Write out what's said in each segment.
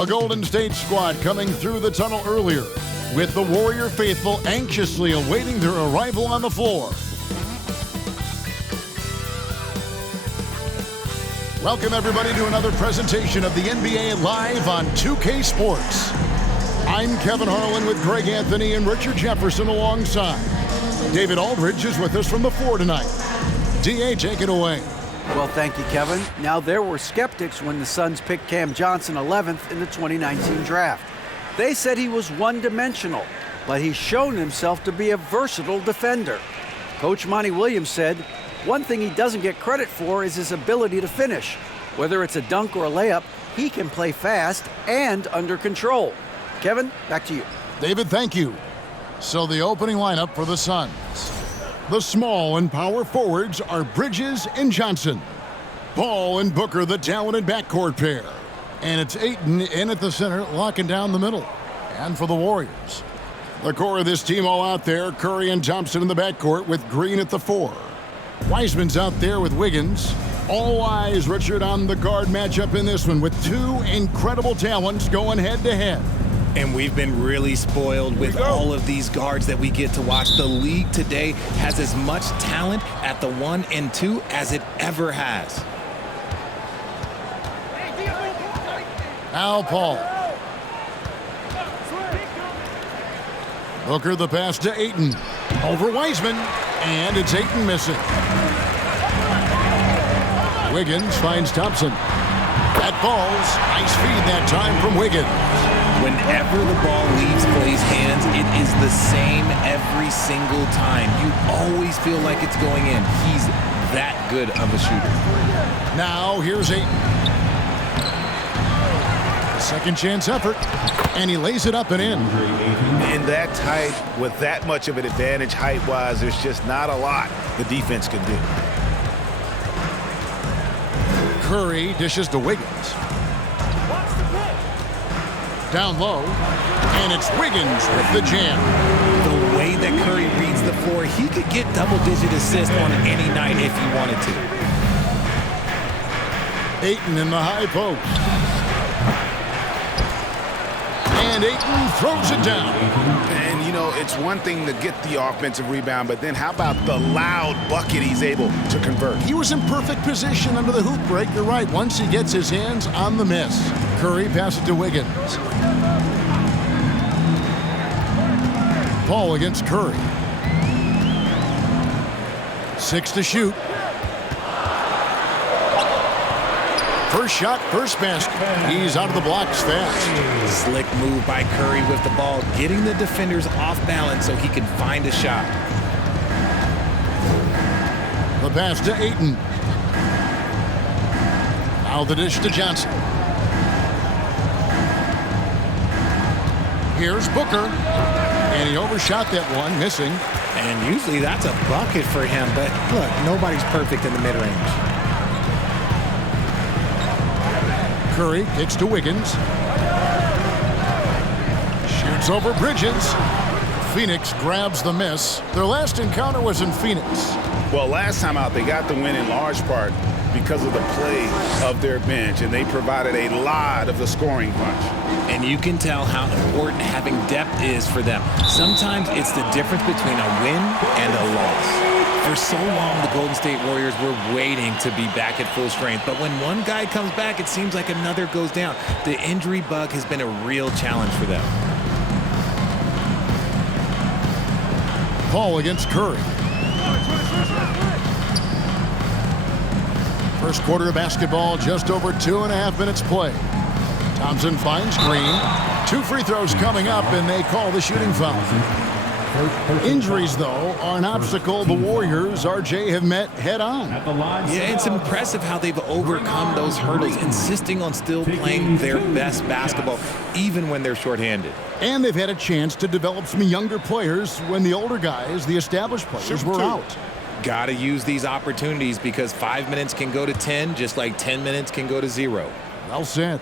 The Golden State squad coming through the tunnel earlier, with the Warrior faithful anxiously awaiting their arrival on the floor. Welcome everybody to another presentation of the NBA Live on 2K Sports. I'm Kevin Harlan with Greg Anthony and Richard Jefferson alongside. David Aldridge is with us from the floor tonight. DA, take it away. Well, thank you, Kevin. Now, there were skeptics when the Suns picked Cam Johnson 11th in the 2019 draft. They said he was one-dimensional, but he's shown himself to be a versatile defender. Coach Monty Williams said, one thing he doesn't get credit for is his ability to finish. Whether it's a dunk or a layup, he can play fast and under control. Kevin, back to you. David, thank you. So the opening lineup for the Suns. The small and power forwards are Bridges and Johnson. Paul and Booker, the talented backcourt pair. And it's Ayton in at the center, locking down the middle. And for the Warriors, the core of this team all out there, Curry and Thompson in the backcourt with Green at the 4. Wiseman's out there with Wiggins. All eyes, Richard, on the guard matchup in this one with two incredible talents going head-to-head. And we've been really spoiled with all of these guards that we get to watch. The league today has as much talent at the 1 and 2 as it ever has. Now Paul. Booker the pass to Ayton. Over Wiseman. And it's Ayton missing. Wiggins finds Thompson. That falls. Nice feed that time from Wiggins. Whenever the ball leaves Clay's hands, it is the same every single time. You always feel like it's going in. He's that good of a shooter. Now here's Ayton. Second chance effort, and he lays it up and in. In that tight, with that much of an advantage height-wise, there's just not a lot the defense can do. Curry dishes to Wiggins. Down low, and it's Wiggins with the jam. The way that Curry reads the floor, he could get double-digit assists on any night if he wanted to. Ayton in the high post. And Ayton throws it down. And, you know, it's one thing to get the offensive rebound, but then how about the loud bucket he's able to convert? He was in perfect position under the hoop break. You're right, once he gets his hands on the miss. Curry passes it to Wiggins. Paul against Curry. 6 to shoot. First shot, first basket. He's out of the blocks fast. Slick move by Curry with the ball, getting the defenders off balance so he can find a shot. The pass to Ayton. Now the dish to Johnson. Here's Booker. And he overshot that one, missing. And usually that's a bucket for him, but look, nobody's perfect in the mid-range. Curry kicks to Wiggins. Shoots over Bridges. Phoenix grabs the miss. Their last encounter was in Phoenix. Well, last time out, they got the win in large part because of the play of their bench, and they provided a lot of the scoring punch. And you can tell how important having depth is for them. Sometimes it's the difference between a win and a loss. For so long, the Golden State Warriors were waiting to be back at full strength. But when one guy comes back, it seems like another goes down. The injury bug has been a real challenge for them. Paul against Curry. First quarter of basketball, just over 2.5 minutes play. Thompson finds Green. 2 free throws coming up, and they call the shooting foul. Injuries, though, are an obstacle the Warriors, RJ, have met head-on. Yeah, it's impressive how they've overcome those hurdles, insisting on still playing their best basketball, even when they're shorthanded. And they've had a chance to develop some younger players when the older guys, the established players, were out. Got to use these opportunities because 5 minutes can go to 10, just like 10 minutes can go to 0. Well said.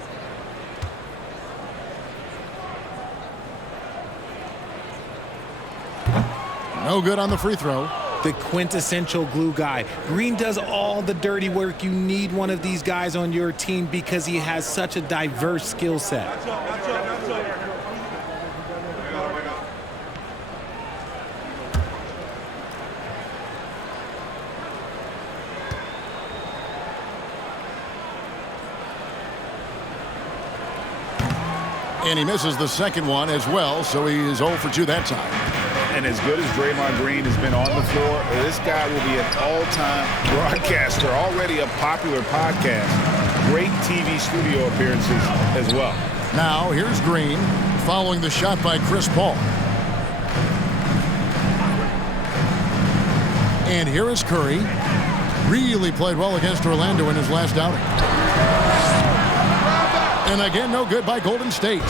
No good on the free throw. the quintessential glue guy. Green does all the dirty work. You need one of these guys on your team because he has such a diverse skill set. And he misses the second one as well, so he is 0 for 2 that time. And as good as Draymond Green has been on the floor, this guy will be an all-time broadcaster, already a popular podcast. Great TV studio appearances as well. Now, here's Green, following the shot by Chris Paul. And here is Curry. Really played well against Orlando in his last outing. And again, no good by Golden State.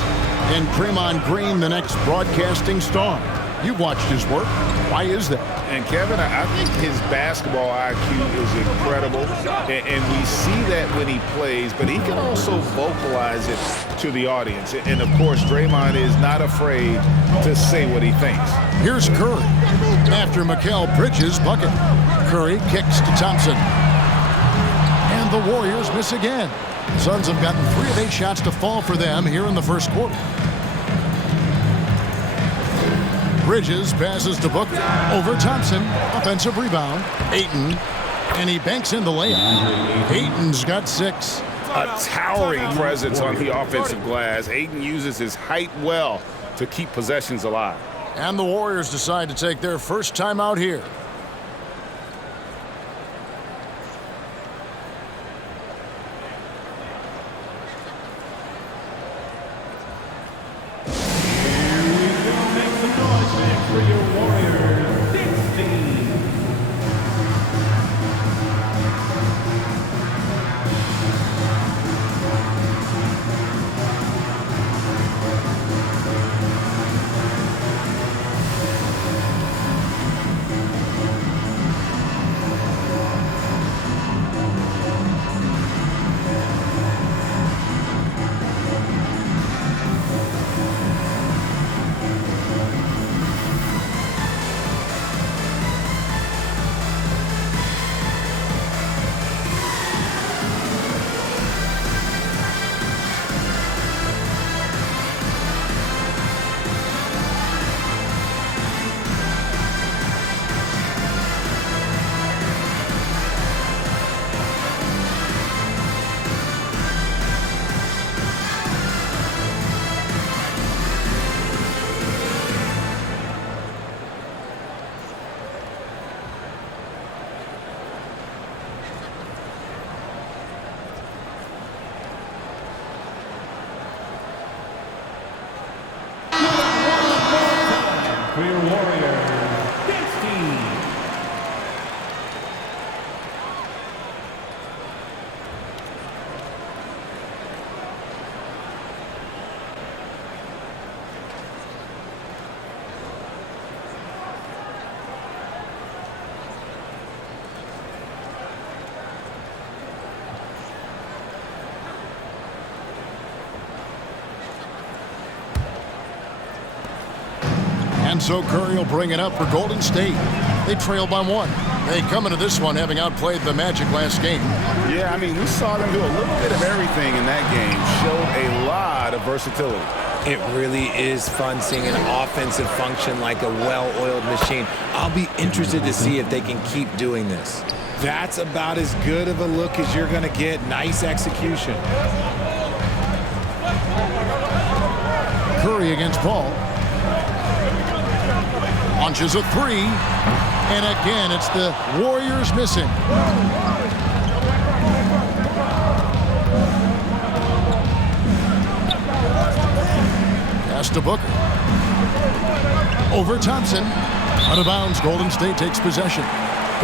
And Draymond Green, the next broadcasting star. You've watched his work. Why is that? And Kevin, I think his basketball IQ is incredible. And we see that when he plays, but he can also vocalize it to the audience. And of course, Draymond is not afraid to say what he thinks. Here's Curry. After Mikal Bridges' bucket, Curry kicks to Thompson. And the Warriors miss again. Suns have gotten 3 of 8 shots to fall for them here in the first quarter. Bridges passes to Booker. Over Thompson. Offensive rebound. Ayton. And he banks in the layup. Ayton's got 6. A towering presence on the offensive glass. Ayton uses his height well to keep possessions alive. And the Warriors decide to take their first time out here. For your Warriors, 15. And so Curry will bring it up for Golden State. They trail by 1. They come into this one having outplayed the Magic last game. Yeah, I mean, we saw them do a little bit of everything in that game. Showed a lot of versatility. It really is fun seeing an offensive function like a well-oiled machine. I'll be interested to see if they can keep doing this. That's about as good of a look as you're going to get. Nice execution. Curry against Paul. Launches a 3. And again, it's the Warriors missing. Pass to Booker. Over Thompson. Out of bounds, Golden State takes possession.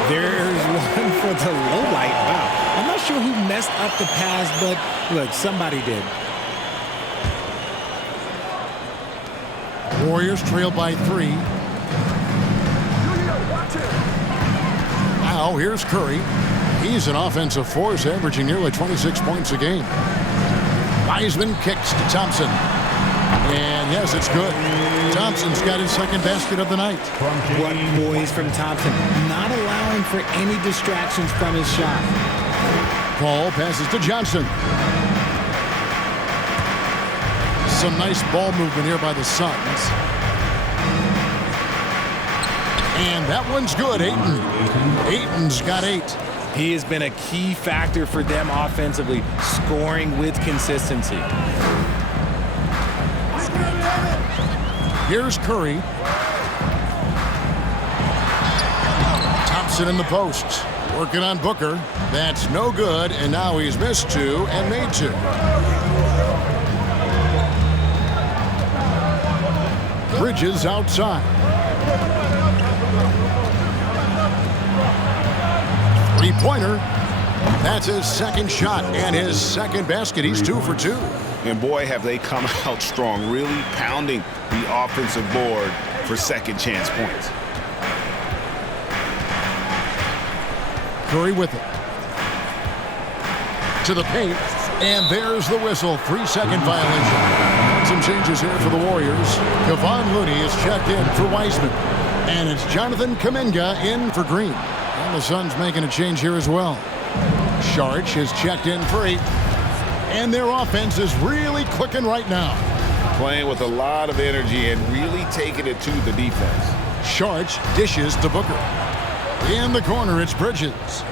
There's one for the low light. Wow. I'm not sure who messed up the pass, but look, somebody did. Warriors trail by 3. Now here's Curry. He's an offensive force, averaging nearly 26 points a game. Wiseman kicks to Thompson. And yes, it's good. Thompson's got his second basket of the night. What poise from Thompson, not allowing for any distractions from his shot. Paul passes to Johnson. Some nice ball movement here by the Suns. And that one's good, Ayton. Ayton's got 8. He has been a key factor for them offensively, scoring with consistency. Here's Curry. Thompson in the post. Working on Booker. That's no good, and now he's missed 2 and made 2. Bridges outside. Three-pointer. That's his second shot and his second basket. He's 2 for 2. And boy, have they come out strong, really pounding the offensive board for second chance points. Curry with it. To the paint. And there's the whistle. 3-second violation. Some changes here for the Warriors. Kevon Looney is checked in for Wiseman. And it's Jonathan Kuminga in for Green. And the Suns making a change here as well. Sharch is checked in for 8. And their offense is really clicking right now. Playing with a lot of energy and really taking it to the defense. Sharch dishes to Booker. In the corner, it's Bridges.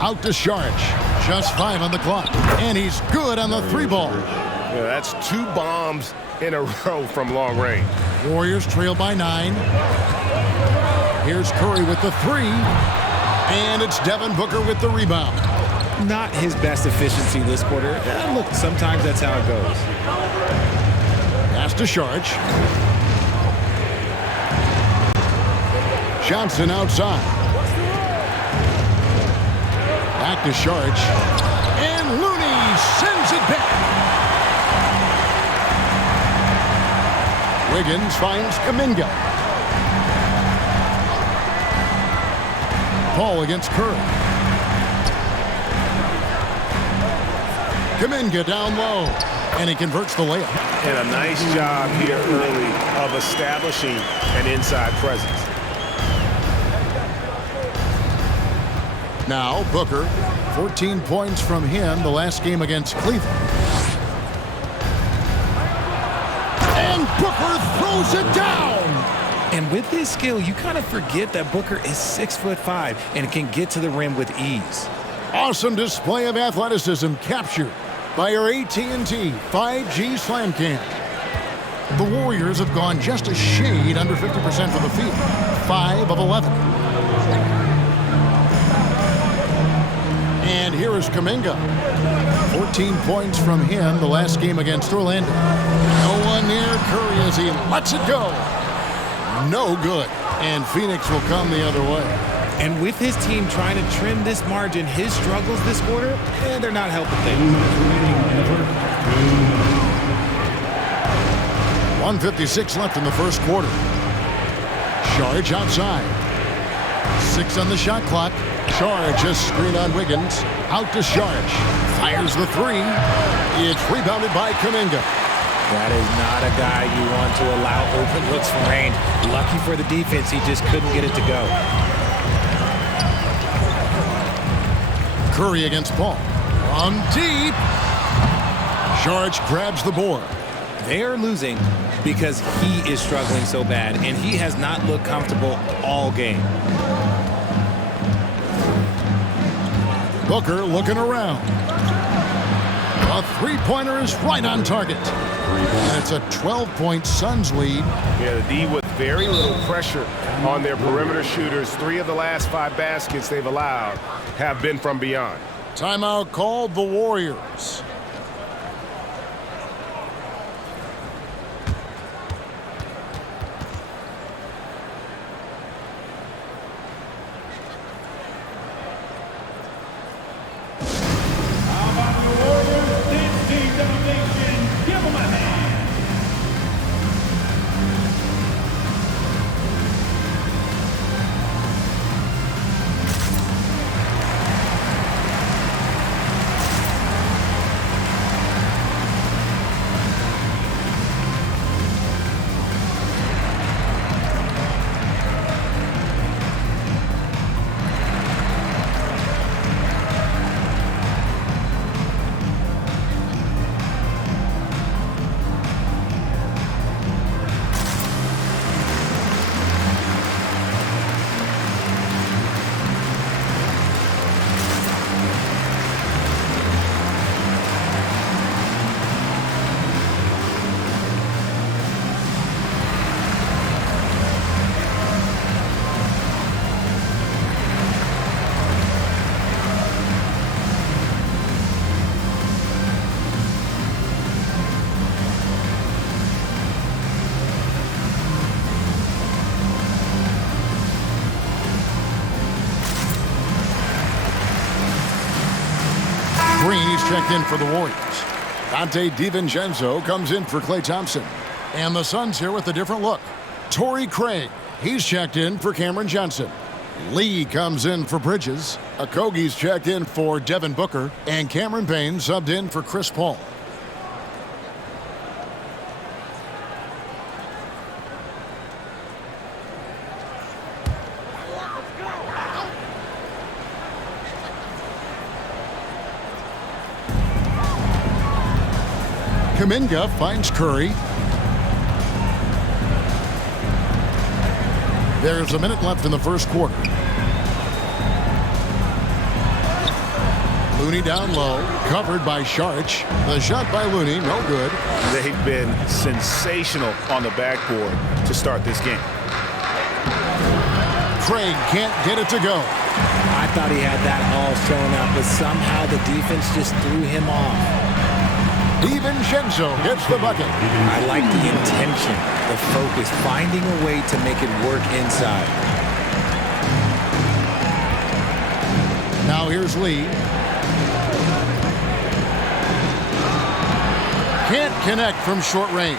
Out to Sharch. Just 5 on the clock. And he's good on the 3-ball. Yeah, that's 2 bombs in a row from long range. Warriors trail by 9. Here's Curry with the 3. And it's Devin Booker with the rebound. Not his best efficiency this quarter. Look, sometimes that's how it goes. Pass to Sharch. Johnson outside. Back to Sharch. And Looney sends it back. Wiggins finds Kuminga. Paul against Curry. Kuminga down low. And he converts the layup. And a nice job here early of establishing an inside presence. Now Booker, 14 points from him the last game against Cleveland. And Booker throws it down. And with his skill, you kind of forget that Booker is 6'5" and can get to the rim with ease. Awesome display of athleticism captured by our AT&T 5G Slam Cam. The Warriors have gone just a shade under 50% from the field, 5 of 11. And here is Kuminga. 14 points from him the last game against Orlando. No one near Curry as he lets it go. No good. And Phoenix will come the other way. And with his team trying to trim this margin, his struggles this quarter, they're not helping things. 1:56 left in the first quarter. Sharch outside. 6 on the shot clock. Sharch a screen on Wiggins. Out to Sharch. Fires the 3. It's rebounded by Kuminga. That is not a guy you want to allow open looks from range. Lucky for the defense, he just couldn't get it to go. Curry against Paul. From deep. Sharch grabs the board. They're losing because he is struggling so bad, and he has not looked comfortable all game. Booker looking around. A 3-pointer is right on target. And it's a 12-point Suns lead. Yeah, the D with very little pressure on their perimeter shooters. 3 of the last 5 baskets they've allowed have been from beyond. Timeout called the Warriors. How about the Warriors? This team domination. Give them a hand. checked in for the Warriors. Dante DiVincenzo comes in for Klay Thompson. And the Suns here with a different look. Torrey Craig, he's checked in for Cameron Johnson. Lee comes in for Bridges. Okogie's checked in for Devin Booker. And Cameron Payne subbed in for Chris Paul. Kuminga finds Curry. There's a minute left in the first quarter. Looney down low, covered by Saric. The shot by Looney, no good. They've been sensational on the backboard to start this game. Craig can't get it to go. I thought he had that all shown up, but somehow the defense just threw him off. DiVincenzo gets the bucket. I like the intention, the focus, finding a way to make it work inside. Now here's Lee. Can't connect from short range.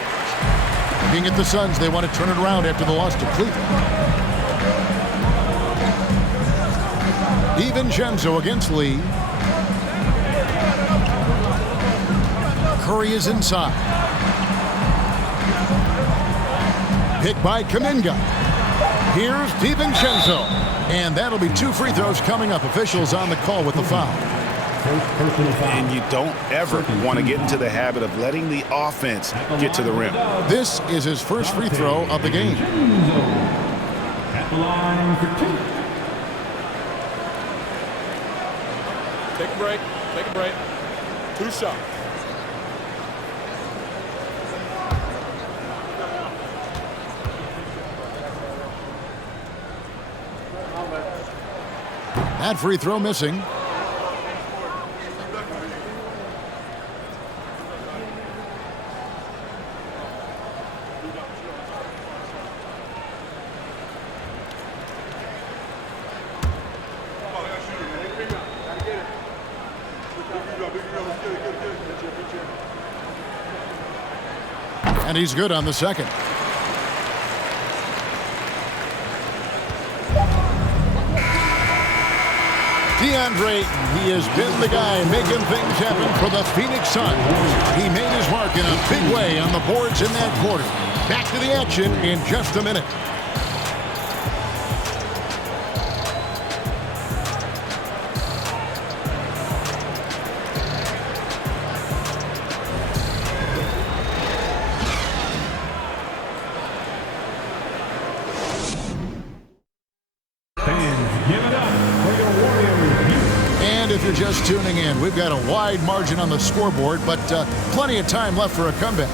Looking at the Suns, they want to turn it around after the loss to Cleveland. DiVincenzo against Lee. Curry is inside. Pick by Kuminga. Here's DiVincenzo. And that'll be 2 free throws coming up. Officials on the call with the foul. And you don't ever want to get into the habit of letting the offense get to the rim. This is his first free throw of the game. At the line for 2. Take a break. Take a break. 2 shots. That free throw missing. And he's good on the second. DeAndre, he has been the guy making things happen for the Phoenix Suns. He made his mark in a big way on the boards in that quarter. Back to the action in just a minute. If you're just tuning in, we've got a wide margin on the scoreboard, but plenty of time left for a comeback.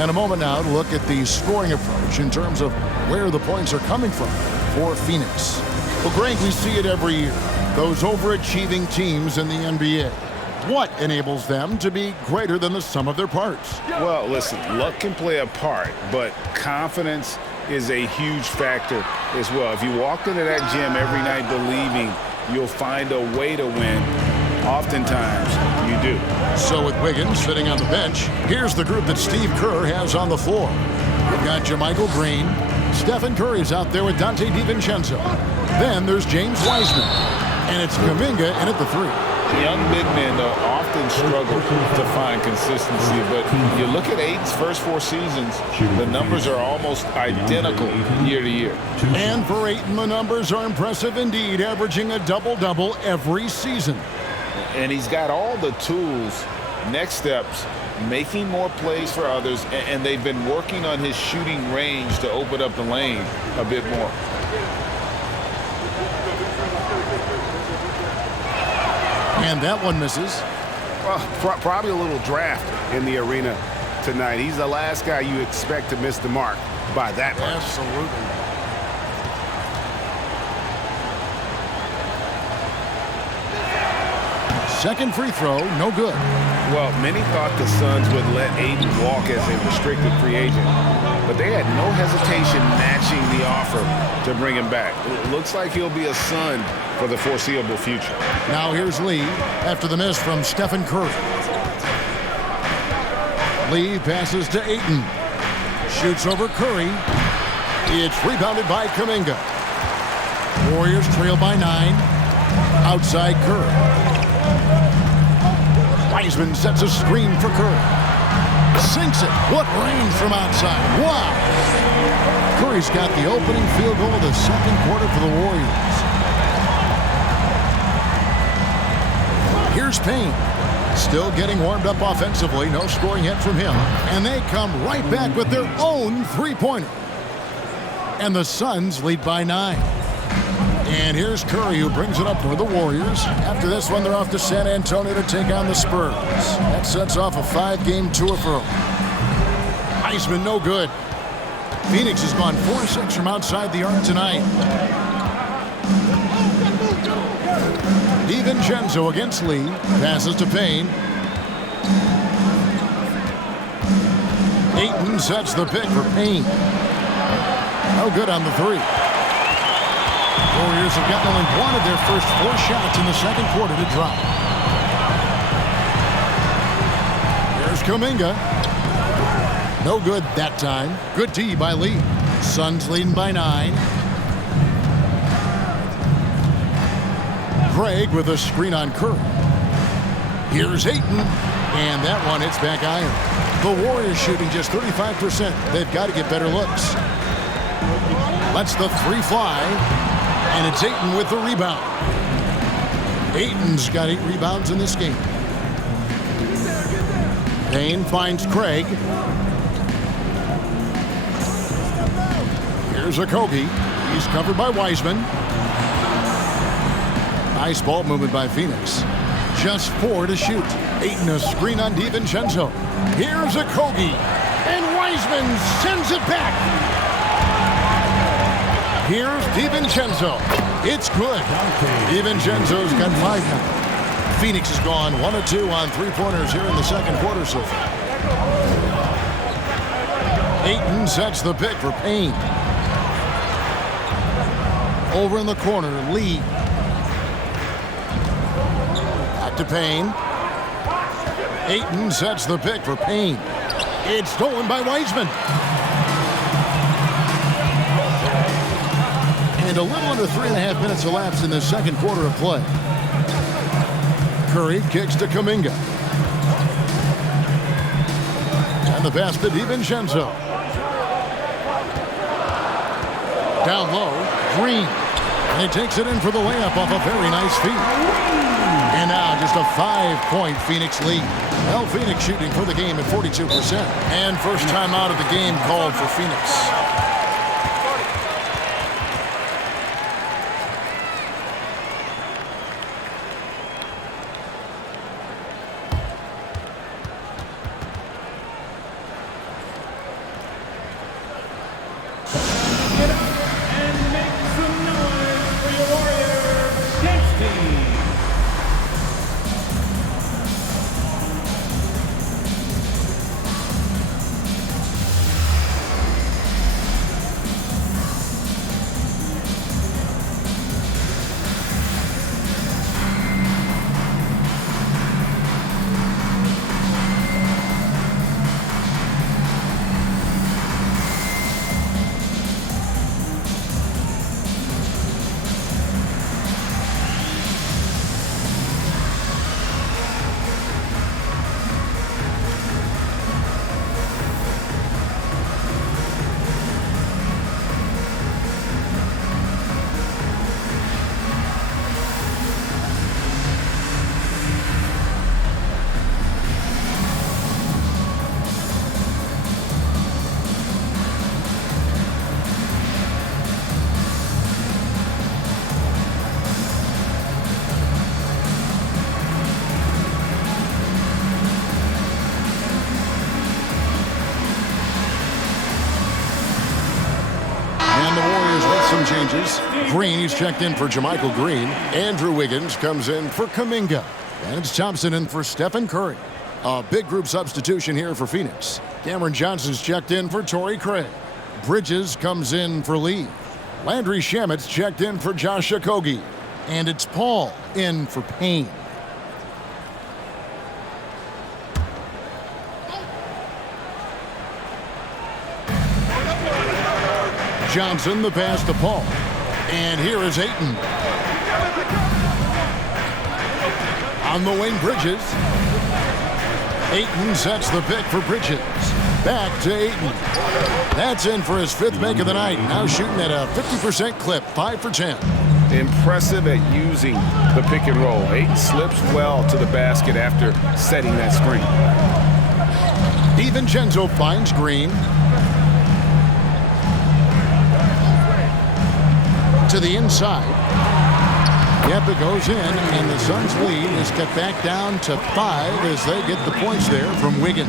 And a moment now to look at the scoring approach in terms of where the points are coming from for Phoenix. Well, Greg, we see it every year. Those overachieving teams in the NBA. What enables them to be greater than the sum of their parts? Well, listen, luck can play a part, but confidence is a huge factor as well. If you walk into that gym every night believing you'll find a way to win, oftentimes you do. So with Wiggins sitting on the bench, here's the group that Steve Kerr has on the floor. We've got JaMychal Green. Stephen Curry's out there with Dante DiVincenzo. Then there's James Wiseman. And it's Kuminga in at the 3. Young big men often struggle to find consistency, but you look at Aiden's first 4 seasons, the numbers are almost identical year to year. And for Ayton, the numbers are impressive indeed, averaging a double-double every season. And he's got all the tools, next steps, making more plays for others, and they've been working on his shooting range to open up the lane a bit more. And that one misses. Well, probably a little draft in the arena tonight. He's the last guy you expect to miss the mark by that much. Absolutely. second free throw, no good. Well, many thought the Suns would let Ayton walk as a restricted free agent, but they had no hesitation matching the offer to bring him back. It looks like he'll be a Sun for the foreseeable future. Now here's Lee after the miss from Stephen Curry. Lee passes to Ayton. Shoots over Curry. It's rebounded by Kuminga. Warriors trail by 9. Outside Curry. Wiseman sets a screen for Curry. Sinks it. What range from outside. Wow. Curry's got the opening field goal of the second quarter for the Warriors. Here's Payne. Still getting warmed up offensively. No scoring yet from him. And they come right back with their own three-pointer. And the Suns lead by 9. And here's Curry, who brings it up for the Warriors. After this one, they're off to San Antonio to take on the Spurs. That sets off a 5-game tour for them. Wiseman, no good. Phoenix has gone 4-6 from outside the arc tonight. DiVincenzo against Lee. Passes to Payne. Ayton sets the pick for Payne. No good on the three. Warriors have gotten only one of their first 4 shots in the second quarter to drop. Here's Kuminga. No good that time. Good D by Lee. Suns leading by 9. Craig with a screen on Curry. Here's Ayton. And that one hits back iron. The Warriors shooting just 35%. They've got to get better looks. Lets the three fly. And it's Ayton with the rebound. Ayton's got 8 rebounds in this game. Payne finds Craig. Here's Okogie. He's covered by Wiseman. Nice ball movement by Phoenix. Just 4 to shoot. Ayton a screen on DiVincenzo. Here's Okogie. And Wiseman sends it back. Here's DiVincenzo. It's good. DiVincenzo's got 5 now. Phoenix has gone 1 of 2 on three-pointers here in the second quarter so far. Ayton sets the pick for Payne. Over in the corner, Lee. Back to Payne. Ayton sets the pick for Payne. It's stolen by Wiseman. And a little under 3.5 minutes elapsed in the second quarter of play. Curry kicks to Kuminga. And the pass to DiVincenzo. Down low, Green. And he takes it in for the layup off a very nice feed. And now just a 5-point Phoenix lead. Well, Phoenix shooting for the game at 42%. And first time out of the game called for Phoenix. Changes. Green, he's checked in for Jermichael Green. Andrew Wiggins comes in for Kuminga. And it's Thompson in for Stephen Curry. A big group substitution here for Phoenix. Cameron Johnson's checked in for Torrey Craig. Bridges comes in for Lee. Landry Shamit's checked in for Josh Okogie. And it's Paul in for Payne. Johnson the pass to Paul. And here is Ayton. On the wing, Bridges. Ayton sets the pick for Bridges. Back to Ayton. That's in for his 5th make of the night. Now shooting at a 50% clip, 5 for 10. Impressive at using the pick and roll. Ayton slips well to the basket after setting that screen. DiVincenzo finds Green. To the inside. Yep, it goes in, and the Suns' lead is cut back down to 5 as they get the points there from Wiggins.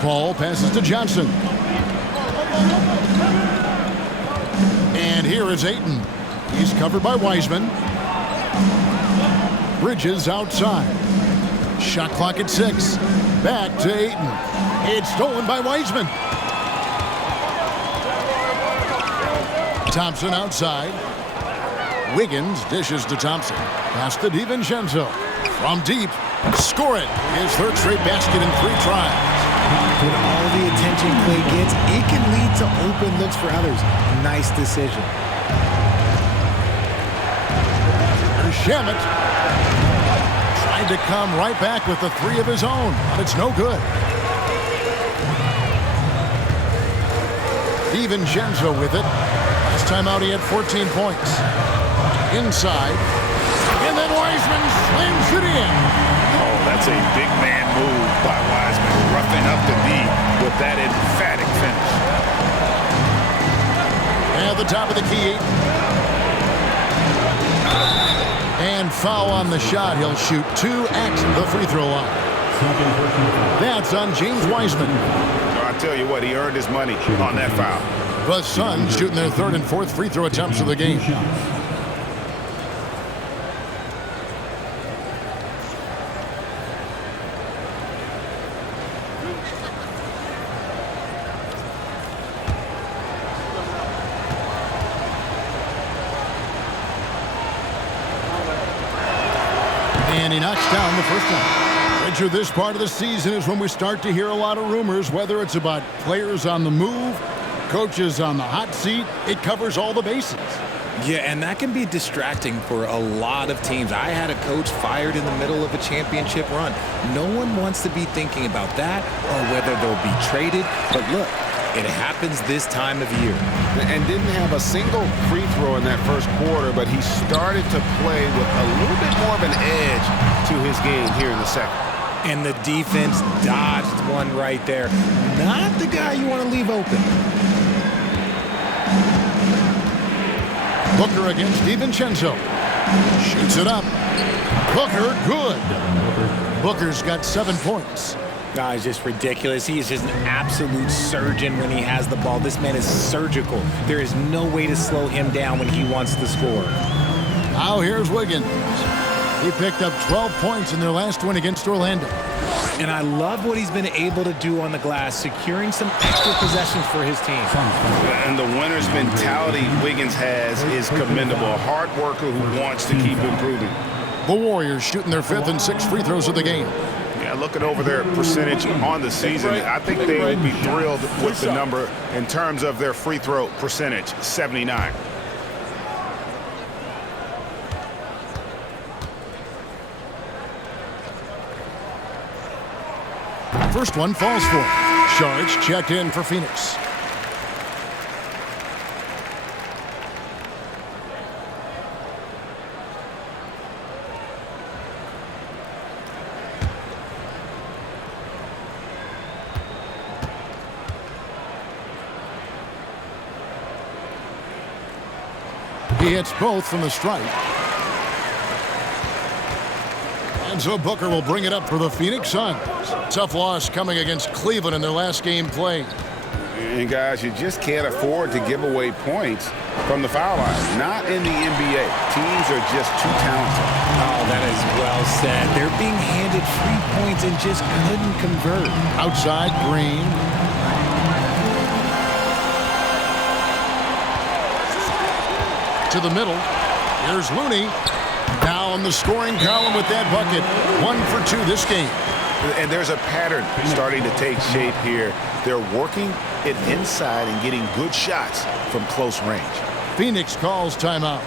Paul passes to Johnson. And here is Ayton. He's covered by Wiseman. Bridges outside. Shot clock at 6. Back to Ayton. It's stolen by Wiseman. Thompson outside. Wiggins dishes to Thompson. Pass to DiVincenzo. From deep. Score it. His 3rd straight basket in 3 tries. With all the attention Clay gets, it can lead to open looks for others. Nice decision. Shamet tried to come right back with the 3 of his own, but it's no good. DiVincenzo with it. Last time out he had 14 points. Inside. And then Wiseman slams it in. Oh, that's a big man move by Wiseman. Roughing up the D with that emphatic finish. At the top of the key. And foul on the shot. He'll shoot 2 at the free throw line. That's on James Wiseman. I tell you what, he earned his money on that foul. The Suns shooting their 3rd and 4th free throw attempts of the game. And he knocks down the first one. Richard, this part of the season is when we start to hear a lot of rumors, whether it's about players on the move, coaches on the hot seat. It covers all the bases. Yeah, and that can be distracting for a lot of teams. I had a coach fired in the middle of a championship run. No one wants to be thinking about that or whether they'll be traded. But look, it happens this time of year. And didn't have a single free throw in that first quarter, but he started to play with a little bit more of an edge to his game here in the second. And the defense dodged one right there. Not the guy you want to leave open. Booker against DiVincenzo. Shoots it up. Booker, good. Booker's got 7 points. It's just ridiculous. He is just an absolute surgeon when he has the ball. This man is surgical. There is no way to slow him down when he wants to score. Now here's Wiggins. He picked up 12 points in their last win against Orlando. And I love what he's been able to do on the glass, securing some extra possessions for his team. And the winner's mentality Wiggins has is commendable. A hard worker who wants to keep improving. The Warriors shooting their 5th and 6th free throws of the game. Yeah, looking over their percentage on the season, I think they would be thrilled with the number in terms of their free throw percentage, 79. First one falls for him. Saric checked in for Phoenix. He hits both from the stripe. And so Booker will bring it up for the Phoenix Suns. Tough loss coming against Cleveland in their last game played. And guys, you just can't afford to give away points from the foul line. Not in the NBA. Teams are just too talented. Oh, that is well said. They're being handed free points and just couldn't convert. Outside, Green. To the middle. Here's Looney. Down the scoring column with that bucket. 1 for 2 this game. And there's a pattern starting to take shape here. They're working it inside and getting good shots from close range. Phoenix calls timeout.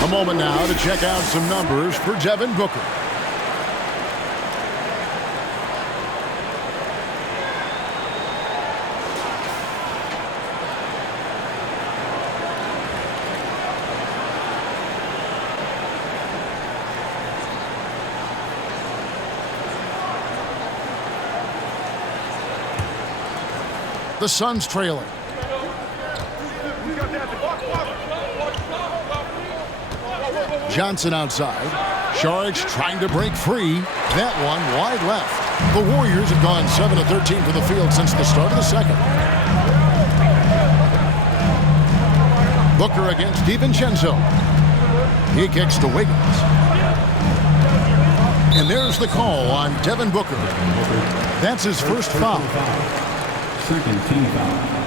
A moment now to check out some numbers for Devin Booker. The Suns trailing. Johnson outside. Saric trying to break free. That one wide left. The Warriors have gone 7 of 13 for the field since the start of the second. Booker against DiVincenzo. He kicks to Wiggins. And there's the call on Devin Booker. That's his first foul. Second team foul.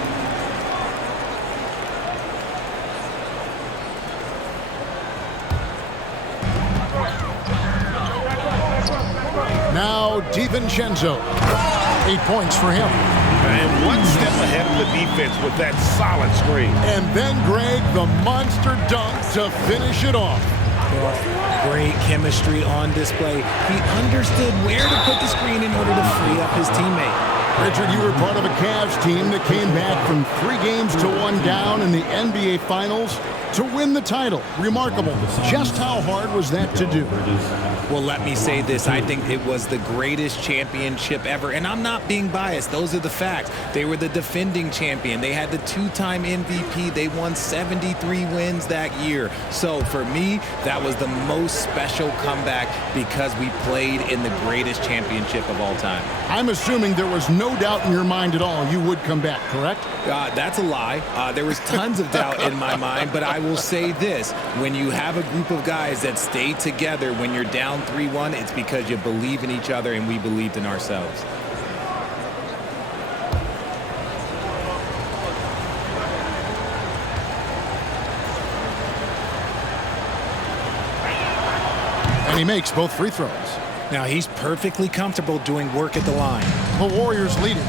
Now DiVincenzo. 8 points for him. And one step ahead of the defense with that solid screen. And then Greg, the monster dunk to finish it off. Great chemistry on display. He understood where to put the screen in order to free up his teammate. Richard, you were part of a Cavs team that came back from 3 games to 1 down in the NBA Finals to win the title. Remarkable. Just how hard was that to do? Well, let me say this. I think it was the greatest championship ever. And I'm not being biased. Those are the facts. They were the defending champion. They had the 2-time MVP. They won 73 wins that year. So for me, that was the most special comeback because we played in the greatest championship of all time. I'm assuming there was no doubt in your mind at all you would come back, correct? That's a lie. There was tons of doubt in my mind, but I will say this. When you have a group of guys that stay together when you're down 3-1, it's because you believe in each other and we believed in ourselves. And he makes both free throws. Now he's perfectly comfortable doing work at the line. The Warriors leading.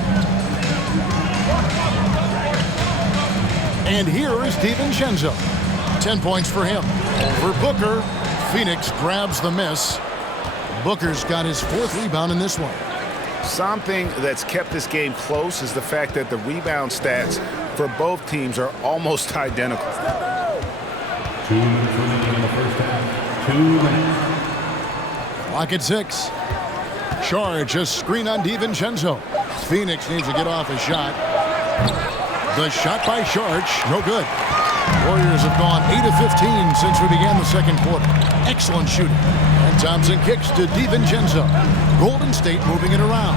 And here is DiVincenzo. 10 points for him. For Booker, Phoenix grabs the miss. Booker's got his 4th rebound in this one. Something that's kept this game close is the fact that the rebound stats for both teams are almost identical. 2 minutes remaining in the first half. 2 minutes. Clock at 6. Saric just screen on DiVincenzo. Phoenix needs to get off a shot. The shot by Saric, no good. Warriors have gone 8 of 15 since we began the second quarter. Excellent shooting. And Thompson kicks to DiVincenzo. Golden State moving it around.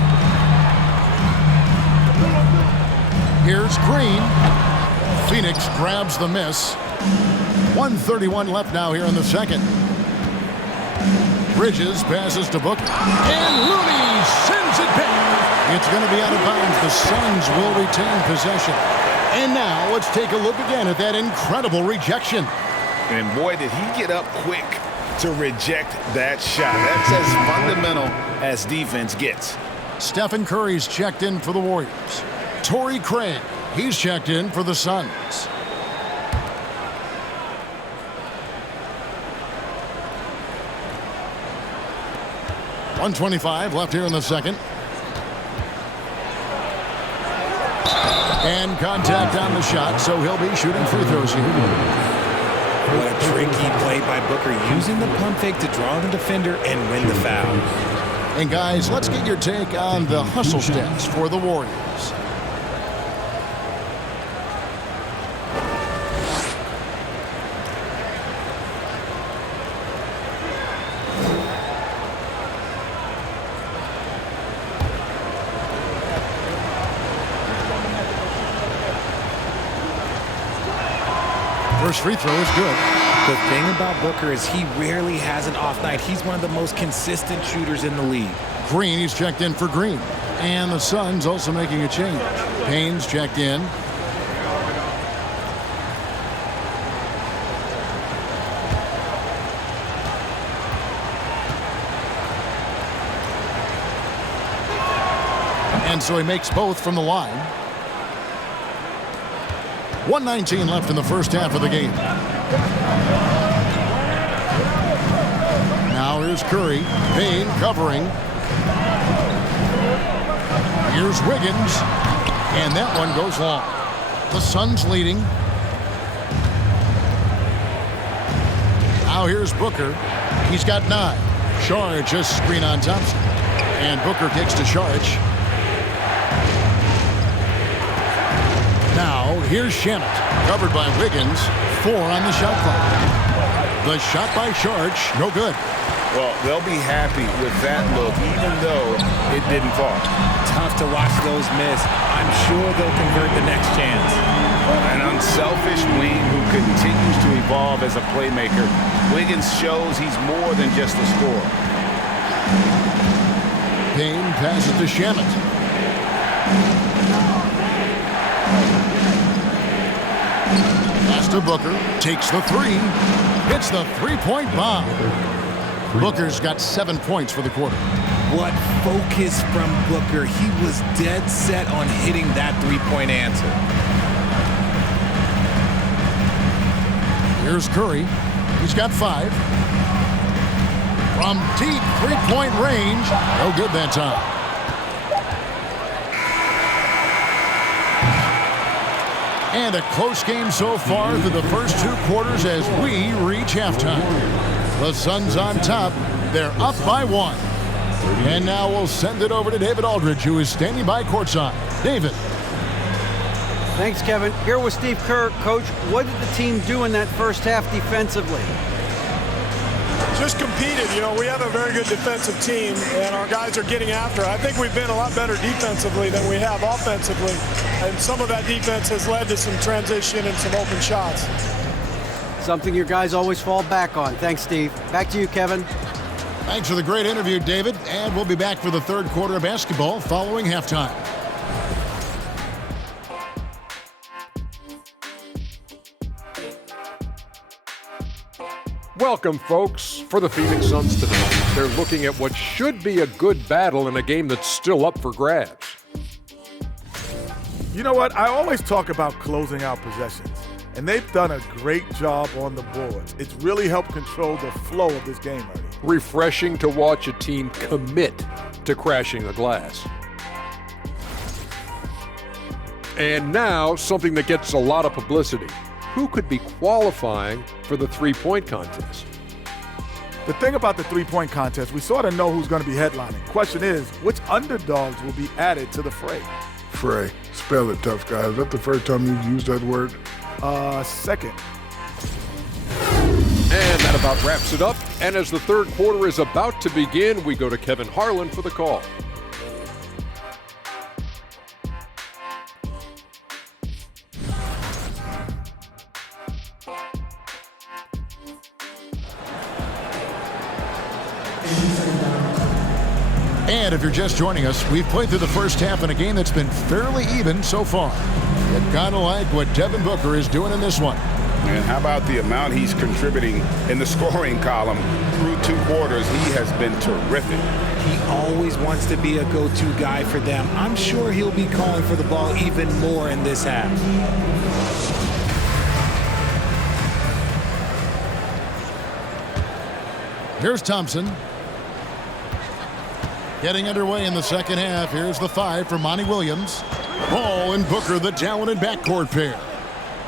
Here's Green. Phoenix grabs the miss. 1:31 left now here in the second. Bridges passes to Booker. And Looney sends it back. It's going to be out of bounds. The Suns will retain possession. And now let's take a look again at that incredible rejection. And boy, did he get up quick to reject that shot. That's as fundamental as defense gets. Stephen Curry's checked in for the Warriors. Torrey Craig, he's checked in for the Suns. .125 left here in the second. And contact on the shot, so he'll be shooting free throws here. What a tricky play by Booker, using the pump fake to draw the defender and win the foul. And guys, let's get your take on the hustle stats for the Warriors. First free throw is good. The thing about Booker is he rarely has an off night. He's one of the most consistent shooters in the league. Green, he's checked in for Green. And the Suns also making a change. Payne's checked in. And so he makes both from the line. 1:19 left in the first half of the game. Now here's Curry. Payne covering. Here's Wiggins. And that one goes long. The Suns leading. Now here's Booker. He's got 9. Saric just screen on Thompson. And Booker kicks to Saric. Now, here's Shannon, covered by Wiggins, 4 on the shot clock. The shot by Saric, no good. Well, they'll be happy with that look, even though it didn't fall. Tough to watch those miss. I'm sure they'll convert the next chance. An unselfish wing who continues to evolve as a playmaker. Wiggins shows he's more than just a scorer. Payne passes to Shannon. Pass to Booker, takes the 3, hits the three-point bomb. Booker's got 7 points for the quarter. What focus from Booker. He was dead set on hitting that three-point answer. Here's Curry. He's got 5. From deep three-point range, no good that time. And a close game so far through the first 2 quarters as we reach halftime. The Suns on top. They're up by 1. And now we'll send it over to David Aldridge, who is standing by courtside. David. Thanks, Kevin. Here with Steve Kerr. Coach, what did the team do in that first half defensively? Just competed. You know, we have a very good defensive team, and our guys are getting after it. I think we've been a lot better defensively than we have offensively, and some of that defense has led to some transition and some open shots. Something your guys always fall back on. Thanks, Steve. Back to you, Kevin. Thanks for the great interview, David. And we'll be back for the third quarter of basketball following halftime. Welcome, folks. For the Phoenix Suns tonight, they're looking at what should be a good battle in a game that's still up for grabs. You know what? I always talk about closing out possessions, and they've done a great job on the boards. It's really helped control the flow of this game, Ernie. Refreshing to watch a team commit to crashing the glass. And now, something that gets a lot of publicity. Who could be qualifying for the three-point contest? The thing about the three-point contest, we sort of know who's going to be headlining. Question is, which underdogs will be added to the fray? Fray. Spell it, tough guy. Is that the first time you've used that word? Second. And that That about wraps it up. And as the third quarter is about to begin, we go to Kevin Harlan for the call. And if you're just joining us, we've played through the first half in a game that's been fairly even so far. You kind of like what Devin Booker is doing in this one. And how about the amount he's contributing in the scoring column through 2 quarters? He has been terrific. He always wants to be a go-to guy for them. I'm sure he'll be calling for the ball even more in this half. Here's Thompson. Getting underway in the second half. Here's the 5 for Monty Williams. Ball and Booker, the talented backcourt pair.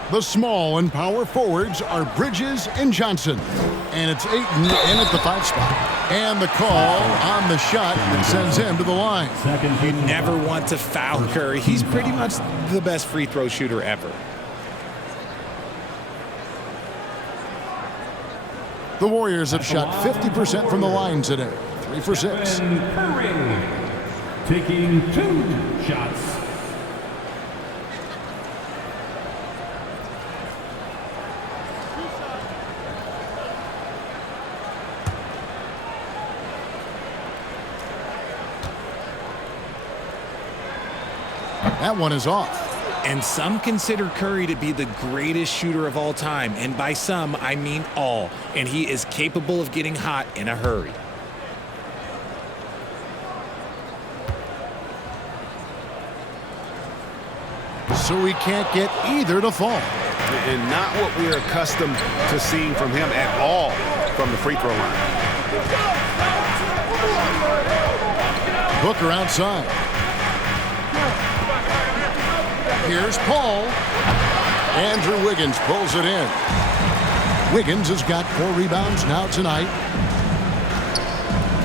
The small and power forwards are Bridges and Johnson. And it's Ayton in at the 5 spot. And the call on the shot that sends him to the line. You never want to foul Curry. He's pretty much the best free throw shooter ever. The Warriors have shot 50% from the line today. 3 for 6. Stephen Curry taking 2 shots. That one is off. And some consider Curry to be the greatest shooter of all time. And by some, I mean all. And he is capable of getting hot in a hurry. So we can't get either to fall. And not what we're accustomed to seeing from him at all from the free throw line. Booker outside. Here's Paul. Andrew Wiggins pulls it in. Wiggins has got 4 rebounds now tonight.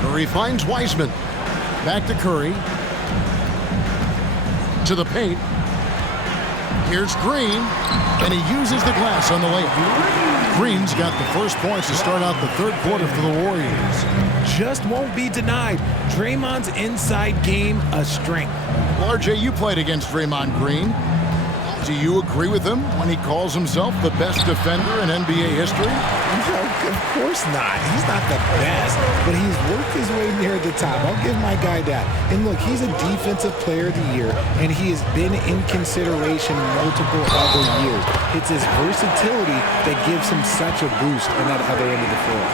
Curry finds Wiseman. Back to Curry. To the paint. Here's Green. And he uses the glass on the layup. Green's got the first points to start out the third quarter for the Warriors. Just won't be denied. Draymond's inside game a strength. Well, RJ, you played against Draymond Green. Do you agree with him when he calls himself the best defender in NBA history? No, of course not. He's not the best, but he's worked his way near the top. I'll give my guy that. And look, he's a defensive player of the year, and he has been in consideration multiple other years. It's his versatility that gives him such a boost on that other end of the floor.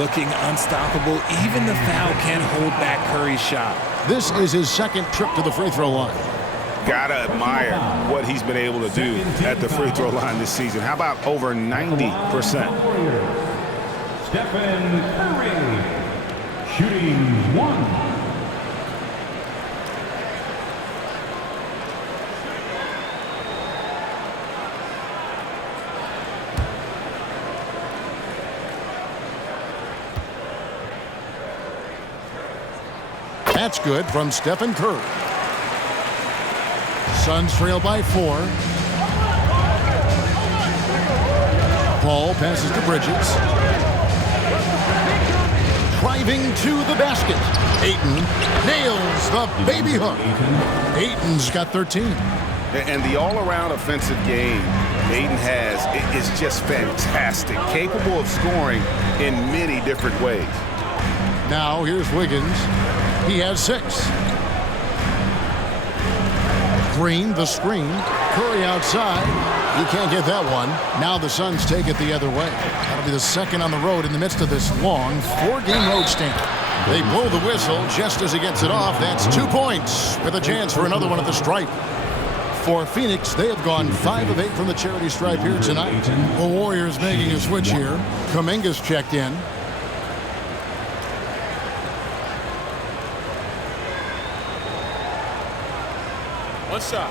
Looking unstoppable, even the foul can't hold back Curry's shot. This is his second trip to the free throw line. Gotta admire what he's been able to do at the free throw line this season. How about over 90%? Stephen Curry shooting 1. That's good from Stephen Curry. Suns trail by 4. Paul passes to Bridges. Driving to the basket. Ayton nails the baby hook. Ayton's got 13. And the all-around offensive game Ayton has is just fantastic. Capable of scoring in many different ways. Now here's Wiggins. He has 6. Green, the screen. Curry outside. He can't get that one. Now the Suns take it the other way. That'll be the second on the road in the midst of this long 4-game road stint. They blow the whistle just as he gets it off. That's 2 points with a chance for another one at the stripe. For Phoenix, they have gone 5 of 8 from the charity stripe here tonight. The Warriors making a switch here. Kuminga's checked in. One shot.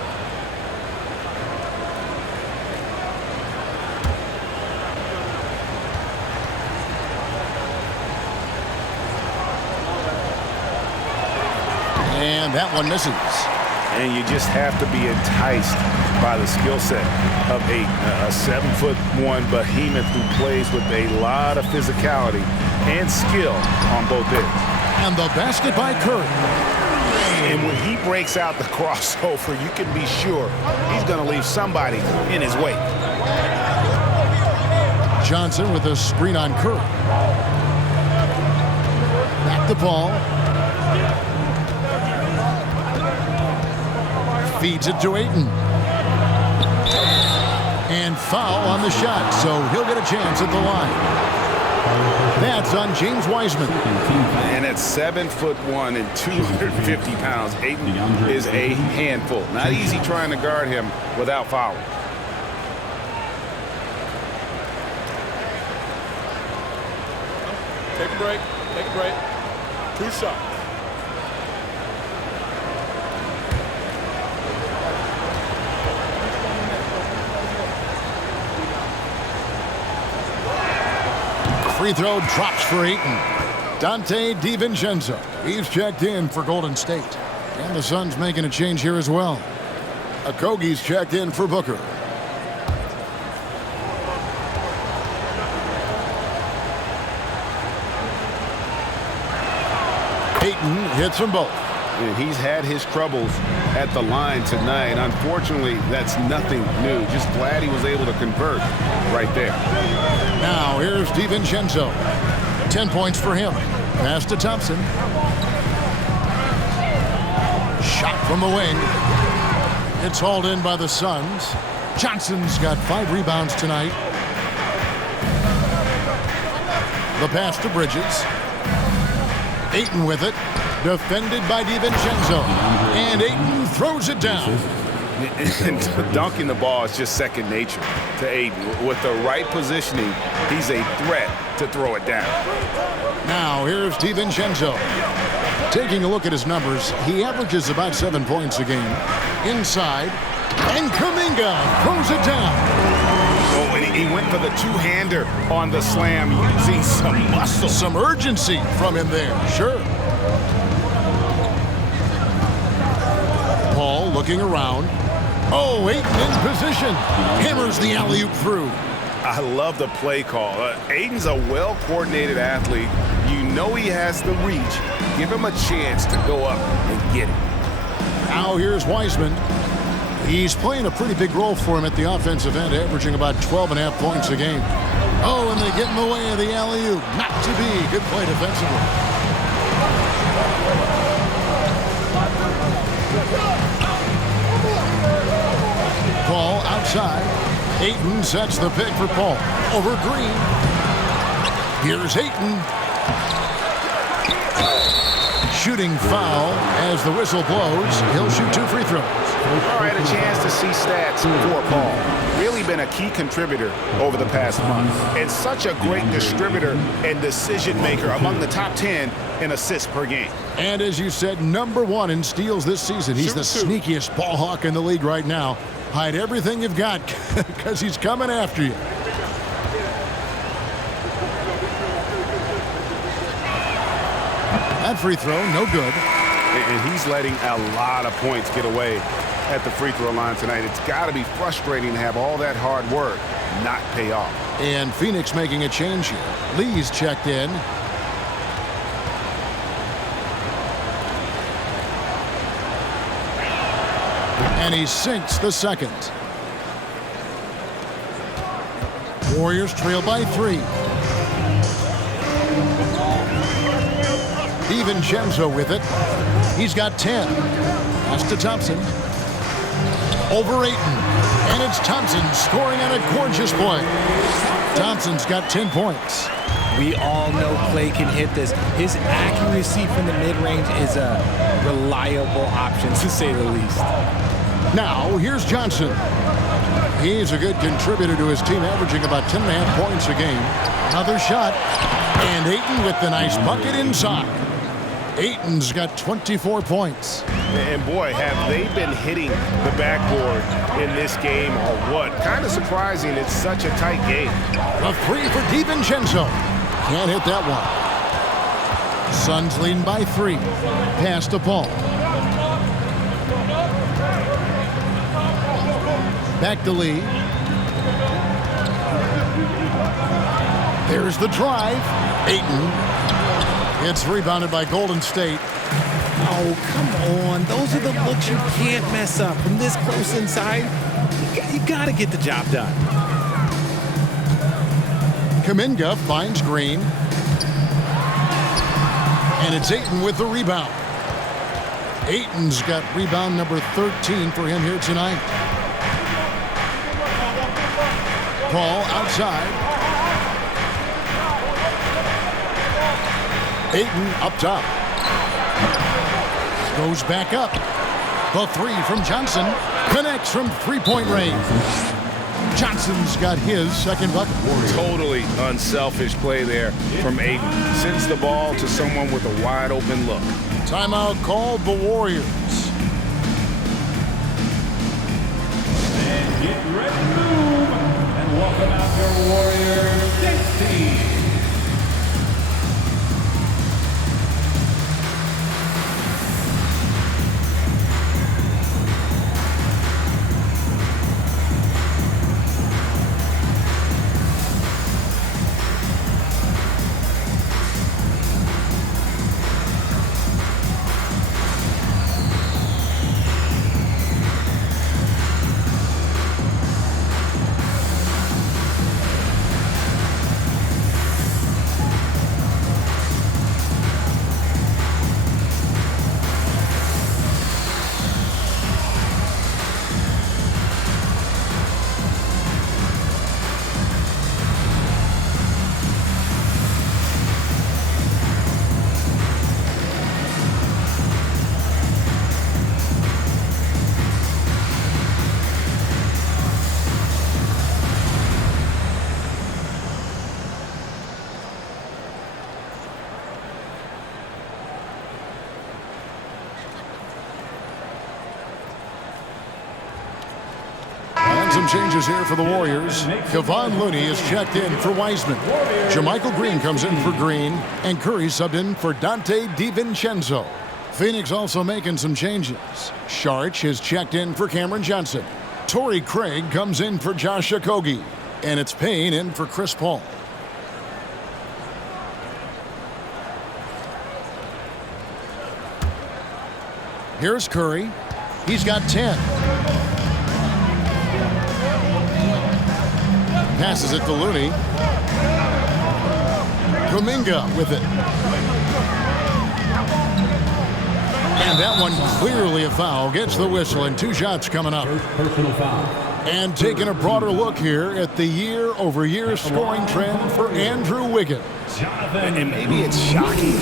And that one misses. And you just have to be enticed by the skill set of Ayton, a 7'1" behemoth who plays with a lot of physicality and skill on both ends. And the basket by Curry. And when he breaks out the crossover, you can be sure he's going to leave somebody in his wake. Johnson with a screen on Curry. Back to Paul. Feeds it to Ayton. And foul on the shot, so he'll get a chance at the line. That's on James Wiseman. And at 7'1" and 250 pounds, Ayton is a handful. Not easy trying to guard him without fouling. Take a break. Take a break. 2 shots. Free throw drops for Ayton. Dante DiVincenzo. He's checked in for Golden State. And the Suns making a change here as well. Okogie's checked in for Booker. Ayton hits them both. And he's had his troubles at the line tonight. Unfortunately, that's nothing new. Just glad he was able to convert right there. Now here's DiVincenzo. 10 points for him. Pass to Thompson. Shot from the wing. It's hauled in by the Suns. Johnson's got 5 rebounds tonight. The pass to Bridges. Ayton with it. Defended by DiVincenzo. And Ayton throws it down. And dunking the ball is just second nature to Ayton. With the right positioning, he's a threat to throw it down. Now here's DiVincenzo. Taking a look at his numbers, he averages about 7 points a game. Inside, and Kuminga throws it down. Oh, and he went for the two-hander on the slam, using some muscle. Some urgency from him there, sure. Paul looking around. Oh, Ayton in position. Hammers the alley-oop through. I love the play call. Ayton's a well-coordinated athlete. You know he has the reach. Give him a chance to go up and get it. Now here's Wiseman. He's playing a pretty big role for him at the offensive end, averaging about 12.5 points a game. Oh, and they get in the way of the alley-oop. Not to be. Good play defensively. Paul outside. Ayton sets the pick for Paul. Over Green. Here's Ayton. Shooting foul as the whistle blows. He'll shoot 2 free throws. All right, a chance to see stats for Paul. Really been a key contributor over the past month. And such a great distributor and decision maker, among the top 10 in assists per game. And as you said, #1 in steals this season. He's the sneakiest ball hawk in the league right now. Hide everything you've got because he's coming after you. That free throw, no good. And he's letting a lot of points get away at the free throw line tonight. It's got to be frustrating to have all that hard work not pay off. And Phoenix making a change here. Lee's checked in. And he sinks the second. Warriors trail by 3. DiVincenzo with it. He's got 10. Pass to Thompson. Over Ayton. And it's Thompson scoring on a gorgeous play. Thompson's got 10 points. We all know Clay can hit this. His accuracy from the mid-range is a reliable option, to say the least. Now, here's Johnson. He's a good contributor to his team, averaging about 10.5 points a game. Another shot. And Ayton with the nice bucket inside. Ayton's got 24 points. And boy, have they been hitting the backboard in this game or what? Kind of surprising. It's such a tight game. A 3 for DiVincenzo. Can't hit that one. Suns leading by 3. Pass to Paul. Back to Lee. There's the drive. Ayton. It's rebounded by Golden State. Oh, come on. Those are the looks you can't mess up. From this close inside, you got to get the job done. Kuminga finds Green. And it's Ayton with the rebound. Ayton's got rebound number 13 for him here tonight. Paul outside. Ayton up top. Goes back up. The three from Johnson. Connects from three-point range. Johnson's got his second bucket. Totally unselfish play there from Ayton. Sends the ball to someone with a wide open look. Timeout called the Warriors. And get ready to move. And welcome out your Warriors dance team. Some changes here for the Warriors. Kevon Looney is checked in for Wiseman. Jermichael Green comes in for Green. And Curry subbed in for Dante DiVincenzo. Phoenix also making some changes. Sharch is checked in for Cameron Johnson. Torrey Craig comes in for Josh Okogie. And it's Payne in for Chris Paul. Here's Curry. He's got 10. Passes it to Looney. Kuminga with it. And that one clearly a foul. Gets the whistle and 2 shots coming up. Personal foul. And taking a broader look here at the year-over-year scoring trend for Andrew Wiggins. And maybe it's shocking.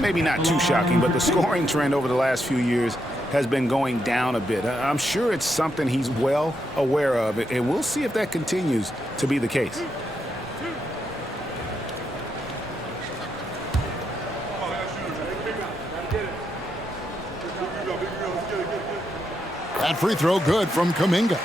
Maybe not too shocking, but the scoring trend over the last few years has been going down a bit. I'm sure it's something he's well aware of, and we'll see if that continues to be the case. That free throw good from Kuminga.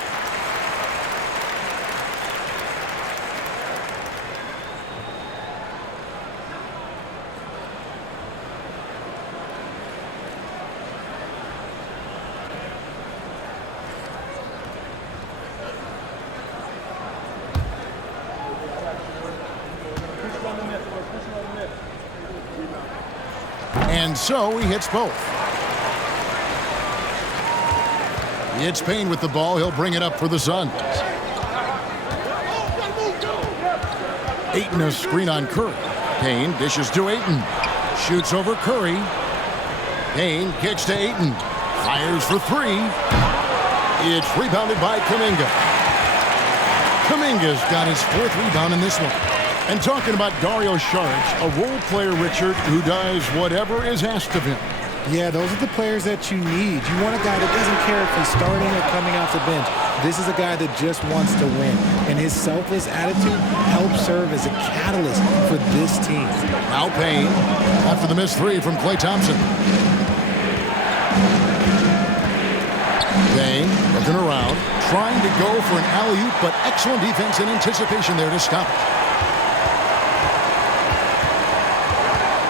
And so he hits both. It's Payne with the ball. He'll bring it up for the Suns. Ayton a screen on Curry. Payne dishes to Ayton. Shoots over Curry. Payne kicks to Ayton. Fires for 3. It's rebounded by Kuminga. Kuminga's got his 4th rebound in this one. And talking about Dario Saric, a role player, Richard, who does whatever is asked of him. Yeah, those are the players that you need. You want a guy that doesn't care if he's starting or coming off the bench. This is a guy that just wants to win. And his selfless attitude helps serve as a catalyst for this team. Now Payne, after the missed 3 from Klay Thompson. Payne looking around, trying to go for an alley-oop, but excellent defense and anticipation there to stop it.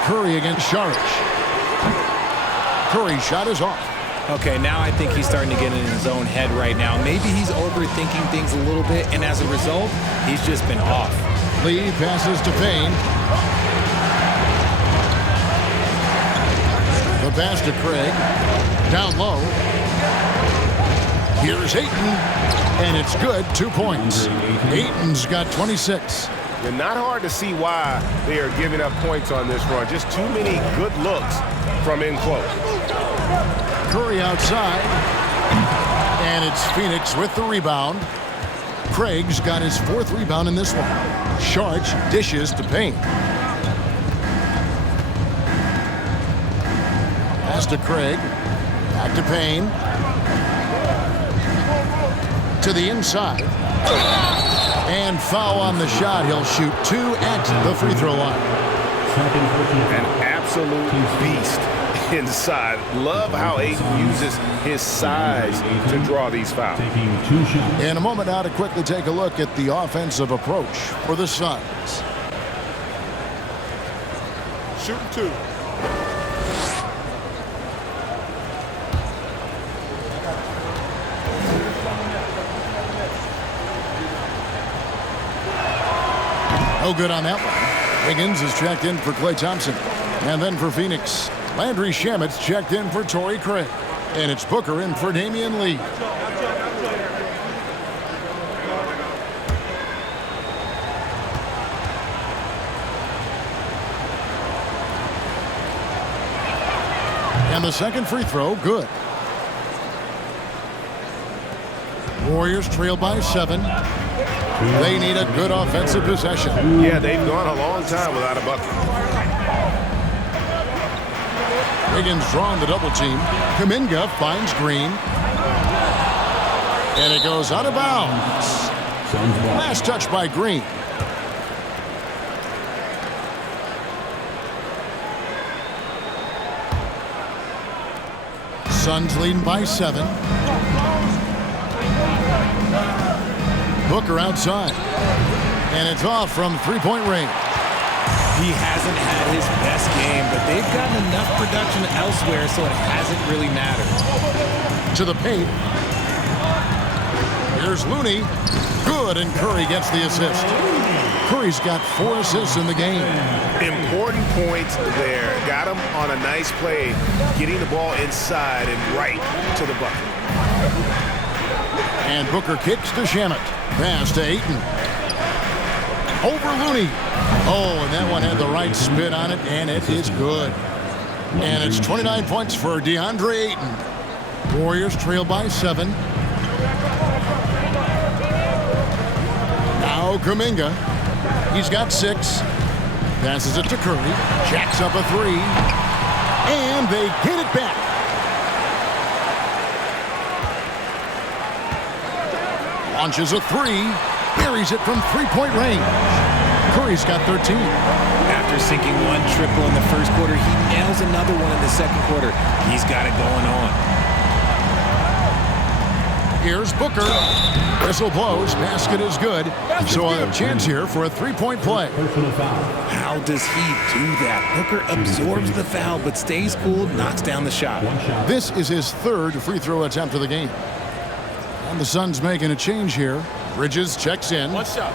Curry against Saric. Curry's shot is off. Okay, now I think he's starting to get in his own head right now. Maybe he's overthinking things a little bit, and as a result, he's just been off. Lee passes to Payne. The pass to Craig. Down low. Here's Ayton, and it's good, 2 points. Ayton's got 26. And not hard to see why they are giving up points on this run. Just too many good looks from in close. Curry outside, and it's Phoenix with the rebound. Craig's got his 4th rebound in this one. Sharch dishes to Payne. Pass to Craig. Back to Payne. To the inside. And foul on the shot. He'll shoot 2 at the free throw line. An absolute beast inside. Love how Ayton uses his size to draw these fouls. In a moment now to quickly take a look at the offensive approach for the Suns. Shooting 2. No good on that one. Wiggins is checked in for Klay Thompson. And then for Phoenix, Landry Shamet's checked in for Torrey Craig. And it's Booker in for Damian Lee. And the second free throw, good. Warriors trail by 7. They need a good offensive possession. Yeah, they've gone a long time without a bucket. Wiggins drawing the double team. Kuminga finds Green. And it goes out of bounds. Last touch by Green. Suns leading by 7. Booker outside. And it's off from three-point range. He hasn't had his best game, but they've gotten enough production elsewhere, so it hasn't really mattered. To the paint. Here's Looney. Good, and Curry gets the assist. Curry's got 4 assists in the game. Important points there. Got him on a nice play, getting the ball inside and right to the bucket. And Booker kicks to Shamet. Pass to Ayton. Over Looney. Oh, and that one had the right spin on it, and it is good. And it's 29 points for DeAndre Ayton. Warriors trail by 7. Now Kuminga. He's got 6. Passes it to Curry. Jacks up a 3. And they get it back. Launches a 3. Buries it from three-point range. Curry's got 13. After sinking 1 triple in the first quarter, he nails another one in the second quarter. He's got it going on. Here's Booker. Whistle blows. Basket is good. So a chance here for a three-point play. How does he do that? Booker absorbs the foul, but stays cool, knocks down the shot. This is his 3rd free throw attempt of the game. And the Suns making a change here. Bridges checks in. 1 shot.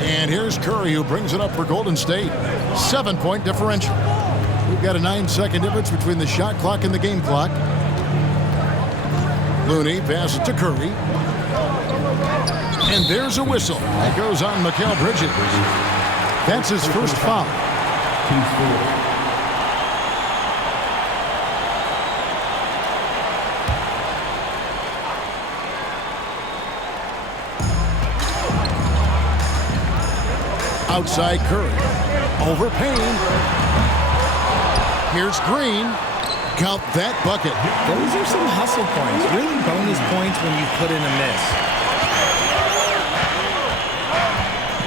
And here's Curry, who brings it up for Golden State. 7-point differential. We've got a 9-second difference between the shot clock and the game clock. Looney passes to Curry. And there's a whistle. That goes on Mikal Bridges. That's his first foul. Outside Curry. Over Payne. Here's Green. Count that bucket. Those are some hustle points. Really bonus points when you put in a miss.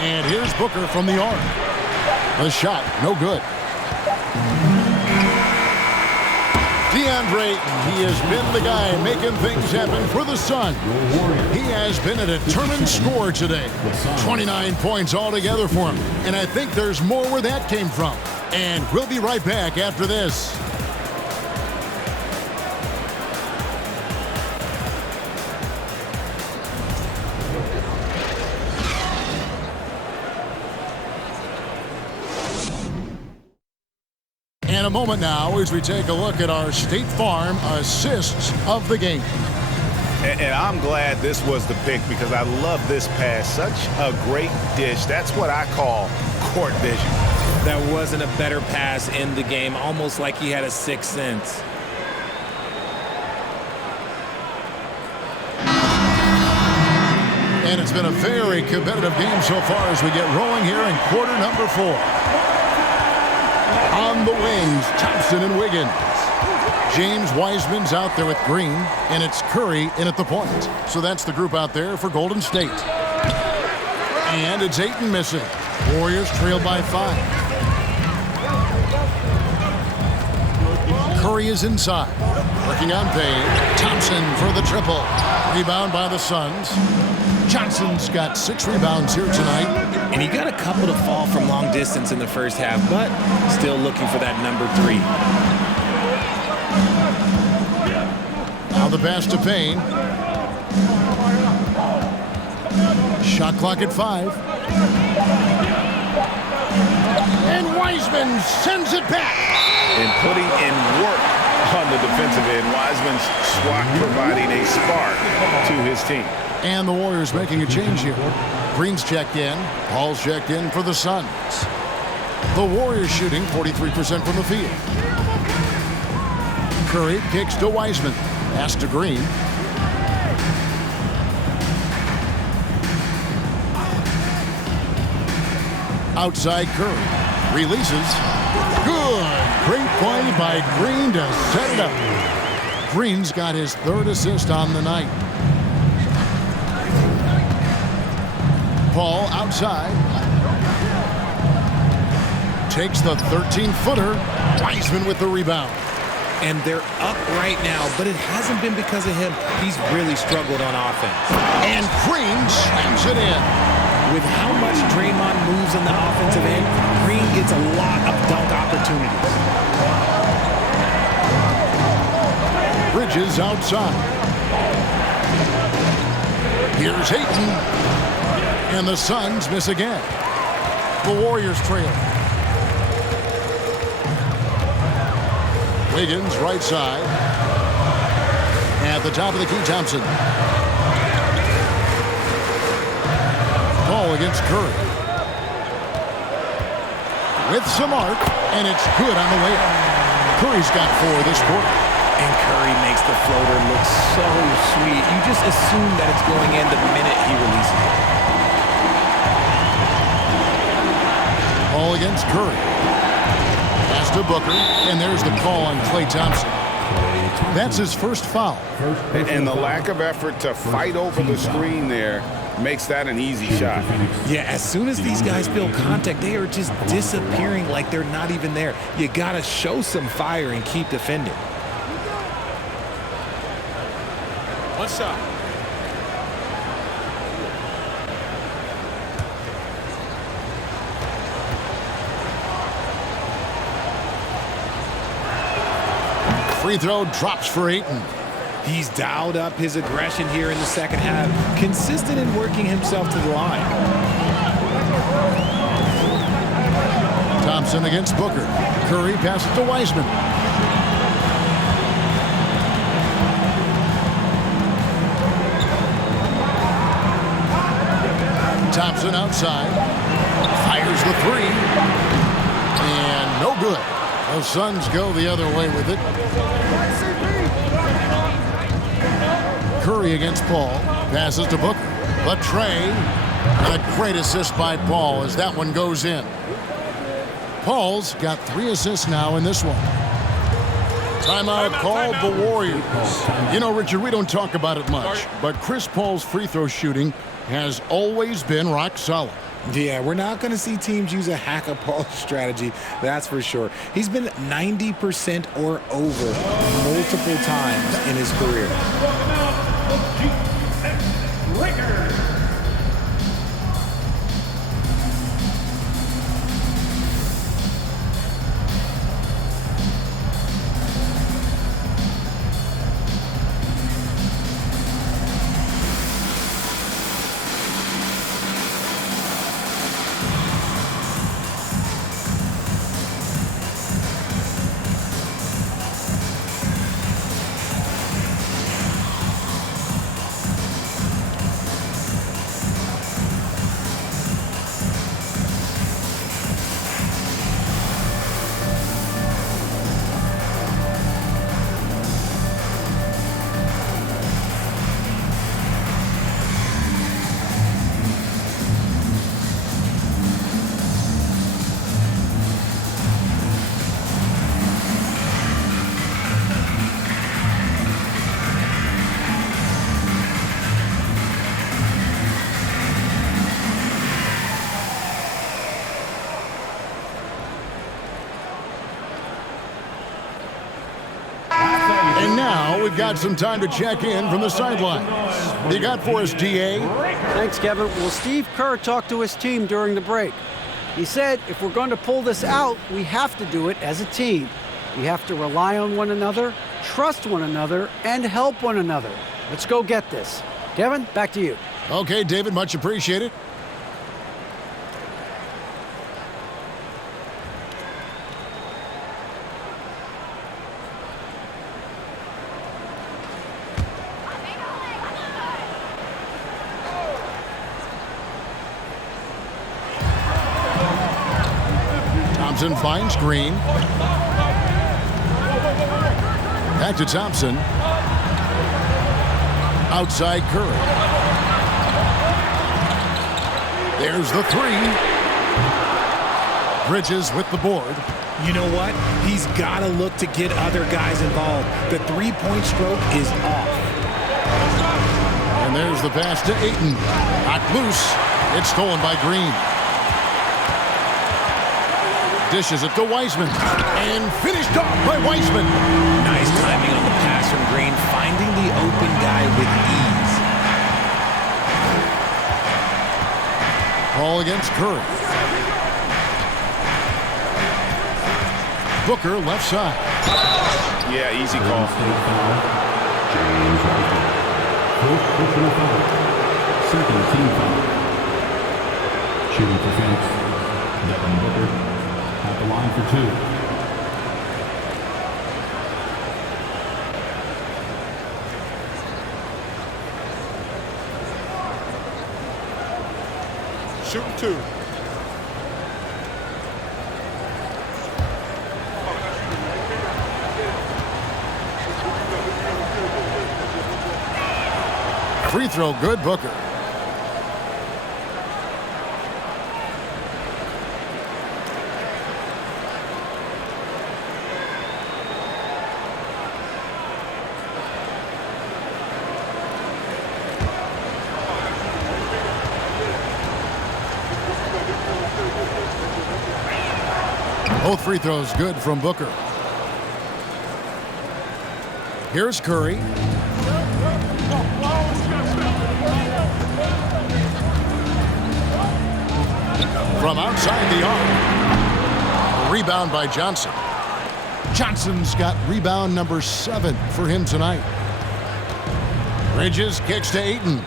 And here's Booker from the arc. The shot, no good. DeAndre Ayton, he has been the guy making things happen for the Suns. He has been a determined scorer today. 29 points altogether for him. And I think there's more where that came from. And we'll be right back after this. In a moment now as we take a look at our State Farm assists of the game. And I'm glad this was the pick because I love this pass. Such a great dish. That's what I call court vision. That wasn't a better pass in the game, almost like he had a sixth sense. And it's been a very competitive game so far as we get rolling here in quarter number 4. On the wings, Thompson and Wiggins. James Wiseman's out there with Green, and it's Curry in at the point. So that's the group out there for Golden State. And it's Ayton missing. Warriors trail by 5. Curry is inside. Working on Payne. Thompson for the triple. Rebound by the Suns. Johnson's got 6 rebounds here tonight. And he got a couple to fall from long distance in the first half, but still looking for that number 3. Now the pass to Payne. Shot clock at 5. And Wiseman sends it back. And putting in work on the defensive end. Wiseman's swat providing a spark to his team. And the Warriors making a change here. Green's checked in. Paul's checked in for the Suns. The Warriors shooting 43% from the field. Curry kicks to Wiseman. Pass to Green. Outside Curry. Releases. Good. Great play by Green to set it up. Green's got his 3rd assist on the night. Paul outside. Takes the 13-footer. Wiseman with the rebound. And they're up right now, but it hasn't been because of him. He's really struggled on offense. And Green slams it in. With how much Draymond moves on the offensive end, Green gets a lot of dunk opportunities. Bridges outside. Here's Ayton. And the Suns miss again. The Warriors trail. Wiggins right side. At the top of the key, Thompson. Ball against Curry. With some arc, and it's good on the way up. Curry's got 4 this quarter. And Curry makes the floater look so sweet. You just assume that it's going in the minute he releases it. Ball against Curry. Pass to Booker, and there's the call on Klay Thompson. That's his first foul. And the lack of effort to fight over the screen there makes that an easy shot. Yeah, as soon as these guys feel contact, they are just disappearing like they're not even there. You got to show some fire and keep defending. One shot. Free throw drops for Ayton. He's dialed up his aggression here in the second half, consistent in working himself to the line. Thompson against Booker. Curry passes to Wiseman. Thompson outside. Fires the 3. And no good. The Suns go the other way with it. Curry against Paul. Passes to Booker. The tray. And a great assist by Paul as that one goes in. Paul's got 3 assists now in this one. Timeout called the Warriors. You know, Richard, we don't talk about it much, but Chris Paul's free throw shooting has always been rock solid. Yeah, we're not going to see teams use a hack-a-ball strategy, that's for sure. He's been 90% or over multiple times in his career. And now we've got some time to check in from the sidelines. You got for us, DA? Thanks, Kevin. Well, Steve Kerr talked to his team during the break. He said if we're going to pull this out, we have to do it as a team. We have to rely on one another, trust one another, and help one another. Let's go get this. Kevin, back to you. Okay, David, much appreciated. Thompson finds Green. Back to Thompson. Outside Curry. There's the three. Bridges with the board. You know what? He's got to look to get other guys involved. The three-point stroke is off. And there's the pass to Ayton. Knocked loose. It's stolen by Green. Dishes it to Wiseman. And finished off by Wiseman. Nice timing on the pass from Green, finding the open guy with ease. Ball against Curry. Booker left side. Yeah, easy call. James Harden. First personal foul. Second team foul. Shooting for Phoenix. Devin Booker at the line for two. Shooting two. Free throw good, Booker. Both free throws good from Booker. Here's Curry. From outside the arc. Rebound by Johnson. Johnson's got rebound number 7 for him tonight. Bridges kicks to Ayton.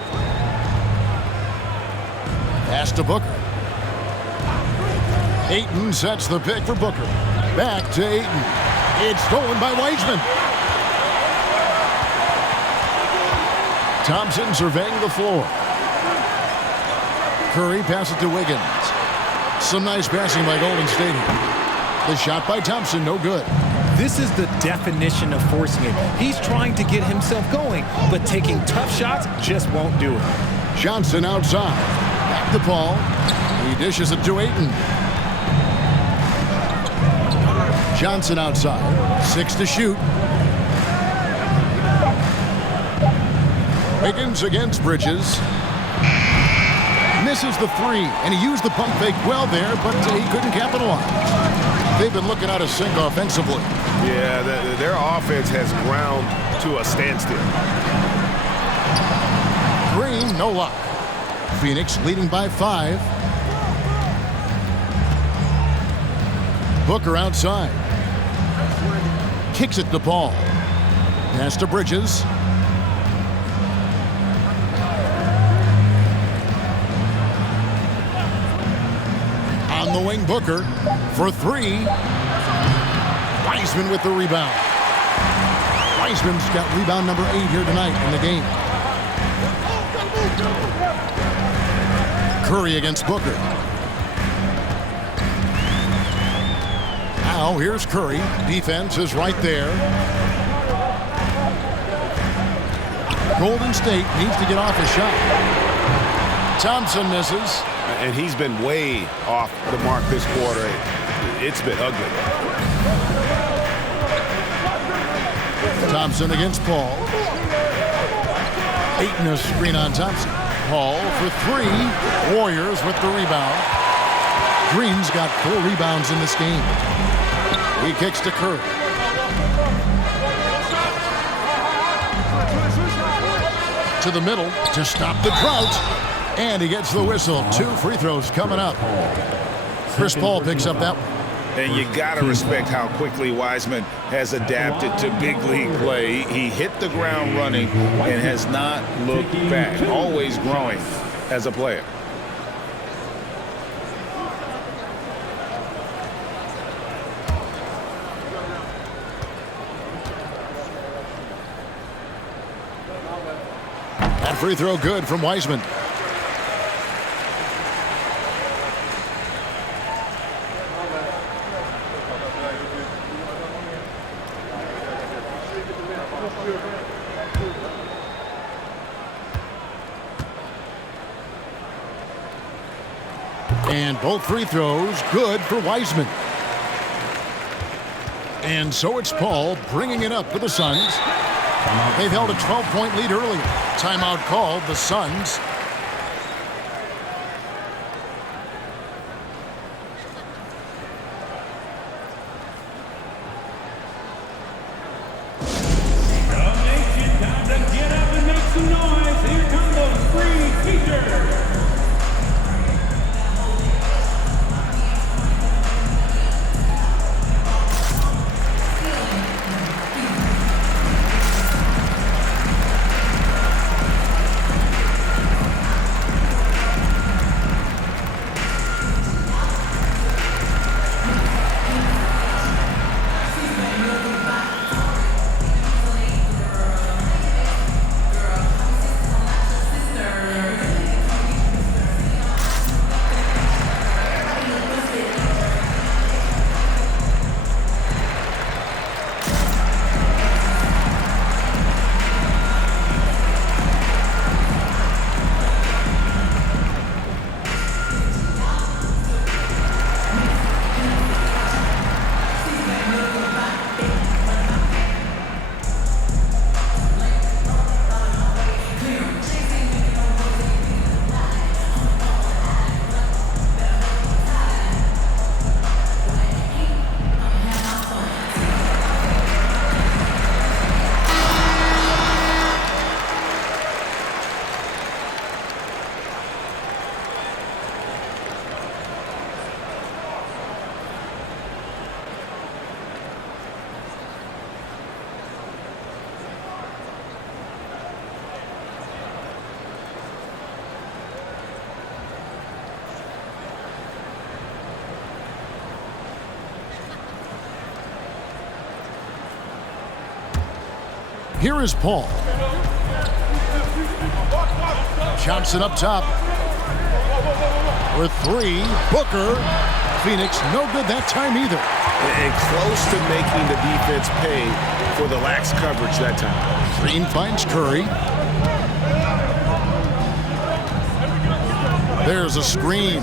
Pass to Booker. Ayton sets the pick for Booker. Back to Ayton. It's stolen by Wiseman. Thompson surveying the floor. Curry passes it to Wiggins. Some nice passing by Golden State. The shot by Thompson, no good. This is the definition of forcing it. He's trying to get himself going, but taking tough shots just won't do it. Johnson outside. Back to Paul. He dishes it to Ayton. Johnson outside. 6 to shoot. Wiggins against Bridges. Misses the three, and he used the pump fake well there, but he couldn't capitalize. They've been looking out of sync offensively. Yeah, their offense has ground to a standstill. Green, no luck. Phoenix leading by 5. Booker outside. Kicks it to Paul. Pass to Bridges. On the wing, Booker for 3. Wiseman with the rebound. Wiseman's got rebound number 8 here tonight in the game. Curry against Booker. Now here's Curry. Defense is right there. Golden State needs to get off a shot. Thompson misses. And he's been way off the mark this quarter. It's been ugly. Thompson against Paul. Ayton a screen on Thompson. Paul for 3. Warriors with the rebound. Green's got 4 rebounds in this game. He kicks to Curry. To the middle to stop the drought. And he gets the whistle. 2 free throws coming up. Chris Paul picks up that one. And you got to respect how quickly Wiseman has adapted to big league play. He hit the ground running and has not looked back. Always growing as a player. That free throw good from Wiseman. And both free throws good for Wiseman. And so it's Paul bringing it up for the Suns. They've held a 12-point lead earlier. Timeout called the Suns. Time to get up and make some noise. Here come those free teachers. Here is Paul. Johnson up top. For 3, Booker. Phoenix no good that time either. And close to making the defense pay for the lax coverage that time. Green finds Curry. There's a screen.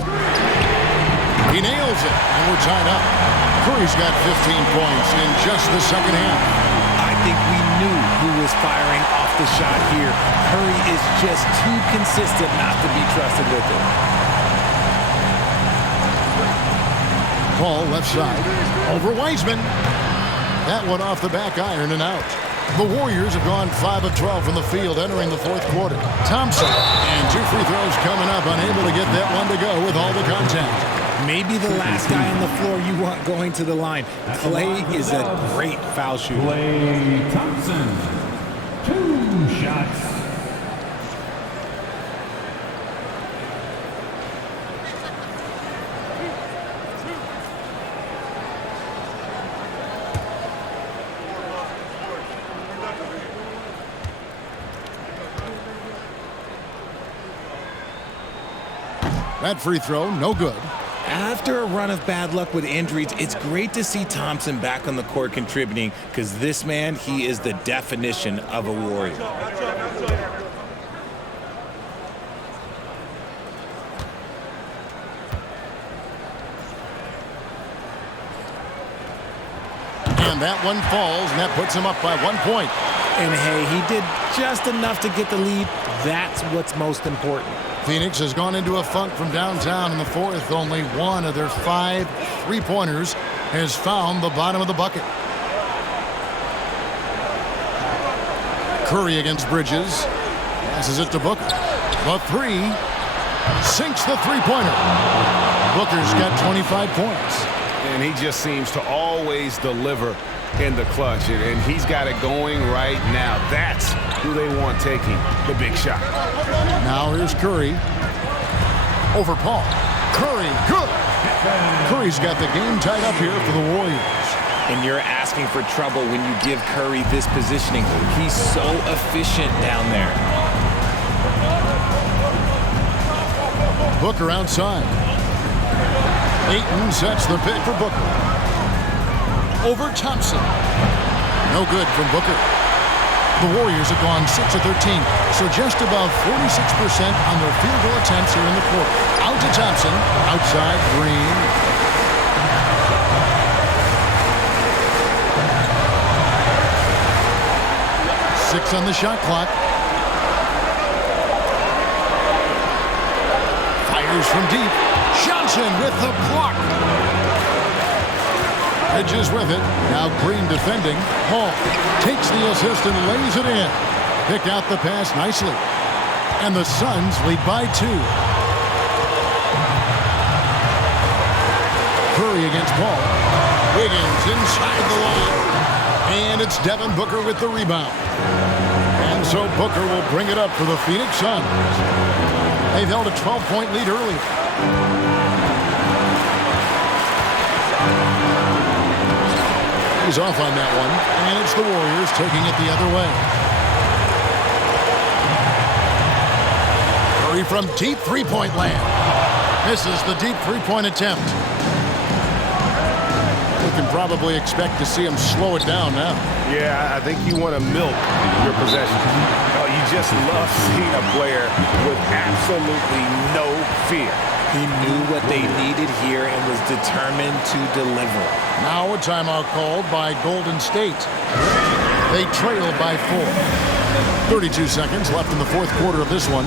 He nails it, and we're tied up. Curry's got 15 points in just the second half. I think we knew who was firing off the shot here. Curry is just too consistent not to be trusted with it. Paul left side over Wiseman. That one off the back iron and out. The Warriors have gone 5 of 12 from the field entering the fourth quarter. Thompson, and 2 free throws coming up, unable to get that one to go with all the contact. Maybe the last guy on the floor you want going to the line. Clay is a great foul shooter. Clay Thompson, 2 shots. That free throw, no good. After a run of bad luck with injuries, it's great to see Thompson back on the court contributing, because this man, he is the definition of a Warrior. And that one falls, and that puts him up by 1 point. And hey, he did just enough to get the lead. That's what's most important. Phoenix has gone into a funk from downtown in the fourth. Only one of their 5 3-pointers has found the bottom of the bucket. Curry against Bridges. Passes it to Booker. The 3 sinks the 3-pointer. Booker's got 25 points. And he just seems to always deliver in the clutch, and he's got it going right now. That's who they want taking the big shot. Now here's Curry over Paul. Curry, good. Curry's got the game tied up here for the Warriors. And you're asking for trouble when you give Curry this positioning. He's so efficient down there. Booker outside. Ayton sets the pick for Booker. Over Thompson. No good from Booker. The Warriors have gone 6 of 13, so just above 46% on their field goal attempts here in the quarter. Out to Thompson. Outside, Green. Six on the shot clock. Fires from deep. Johnson with the block. Bridges with it. Now Green defending. Paul takes the assist and lays it in. Pick out the pass nicely. And the Suns lead by 2. Curry against Paul. Wiggins inside the line. And it's Devin Booker with the rebound. And so Booker will bring it up for the Phoenix Suns. They've held a 12-point lead earlier. He's off on that one, and it's the Warriors taking it the other way. Curry from deep 3-point land. Misses the deep 3-point attempt. We can probably expect to see him slow it down now. Yeah, I think you want to milk your possession. Oh, you just love seeing a player with absolutely no fear. He knew what they needed here and was determined to deliver. Now a timeout called by Golden State. They trail by 4. 32 seconds left in the fourth quarter of this one.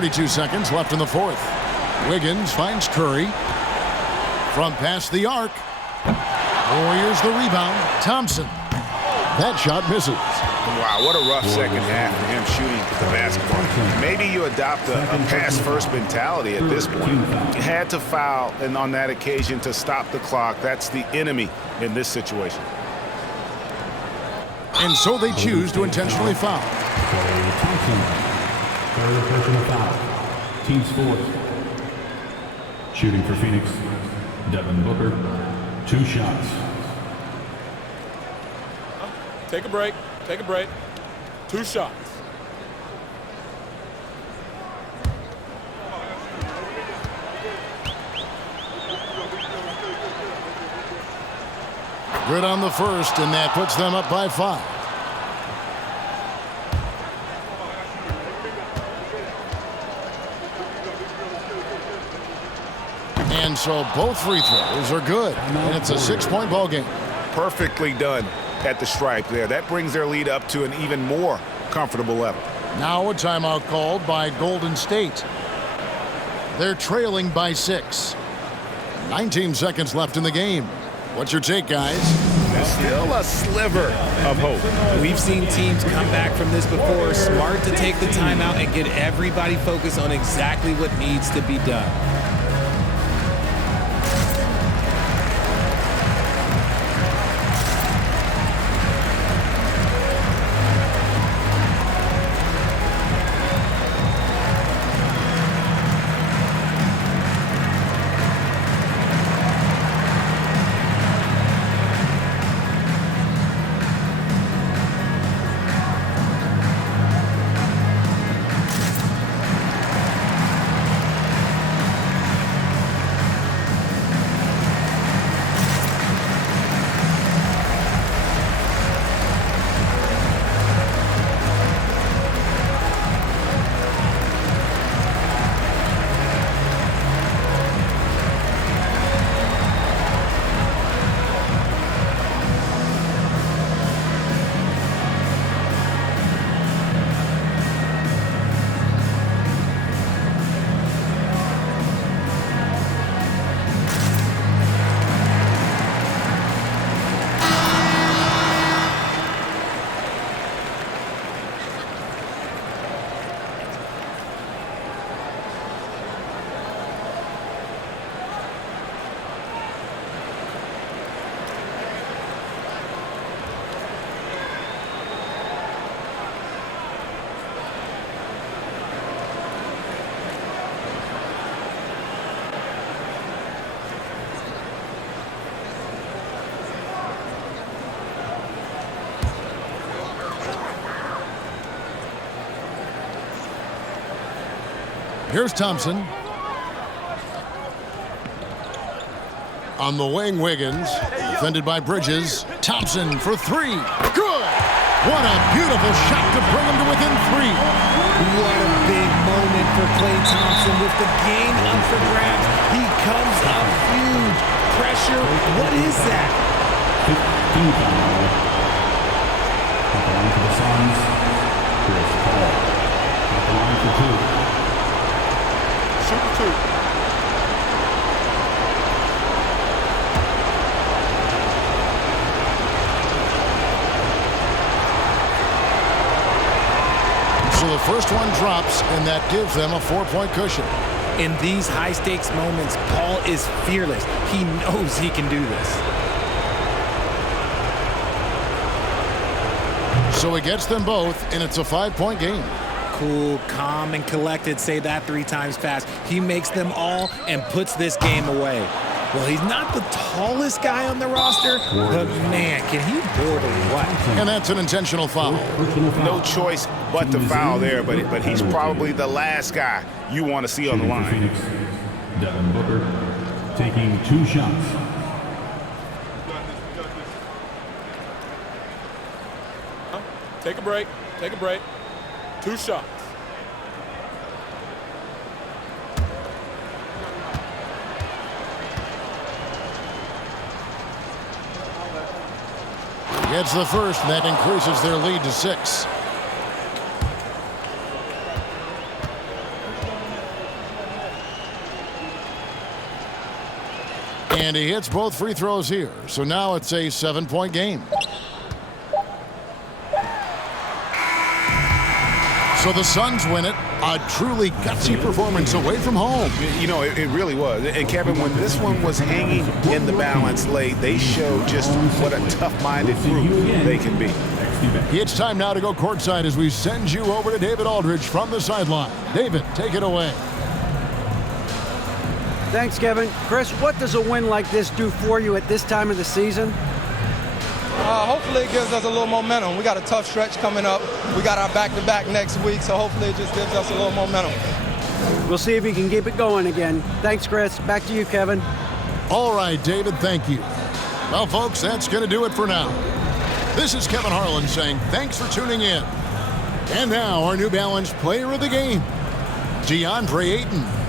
32 seconds left in the fourth. Wiggins finds Curry. From past the arc. Warriors the rebound. Thompson. That shot misses. Wow, what a rough second half for him shooting the basketball. Maybe you adopt a pass-first mentality at this point. You had to foul, and on that occasion to stop the clock. That's the enemy in this situation. And so they choose to intentionally foul. Thompson, third personal foul. Team's fourth. Shooting for Phoenix, Devin Booker, 2 shots. Take a break. Take a break. 2 shots. Good on the first, and that puts them up by 5. And so both free throws are good, and it's a 6-point ball game. Perfectly done at the stripe there. That brings their lead up to an even more comfortable level. Now a timeout called by Golden State. They're trailing by 6. 19 seconds left in the game. What's your take, guys? There's still a sliver of hope. We've seen teams come back from this before. Smart to take the timeout and get everybody focused on exactly what needs to be done. Here's Thompson. On the wing, Wiggins. Defended by Bridges. Thompson for 3. Good! What a beautiful shot to bring him to within 3. What a big moment for Klay Thompson with the game up for grabs. He comes up huge. Pressure, what is that? 15 foul. At the line for the Suns, Chris Paul. At the line for 2. Shoot 2. So the first one drops, and that gives them a 4-point cushion. In these high-stakes moments, Paul is fearless. He knows he can do this. So he gets them both, and it's a 5-point game. Cool, calm, and collected. Say that 3 times fast. He makes them all and puts this game away. Well, he's not the tallest guy on the roster, but man, can he board or what? And that's an intentional foul. No choice but to foul there, but he's probably the last guy you want to see on the line. Phoenix, Devin Booker taking 2 shots. Take a break. Take a break. 2 shots. Gets the first, and that increases their lead to 6. And he hits both free throws here. So now it's a 7-point game. So the Suns win it. A truly gutsy performance away from home. You know, it really was. And Kevin, when this one was hanging in the balance late, they showed just what a tough-minded group they can be. It's time now to go courtside as we send you over to David Aldridge from the sideline. David, take it away. Thanks, Kevin. Chris, what does a win like this do for you at this time of the season? Hopefully it gives us a little momentum. We got a tough stretch coming up. We got our back-to-back next week, so hopefully it just gives us a little momentum. We'll see if he can keep it going again. Thanks, Chris. Back to you, Kevin. All right, David, thank you. Well, folks, that's going to do it for now. This is Kevin Harlan saying thanks for tuning in. And now our New Balance player of the game, DeAndre Ayton.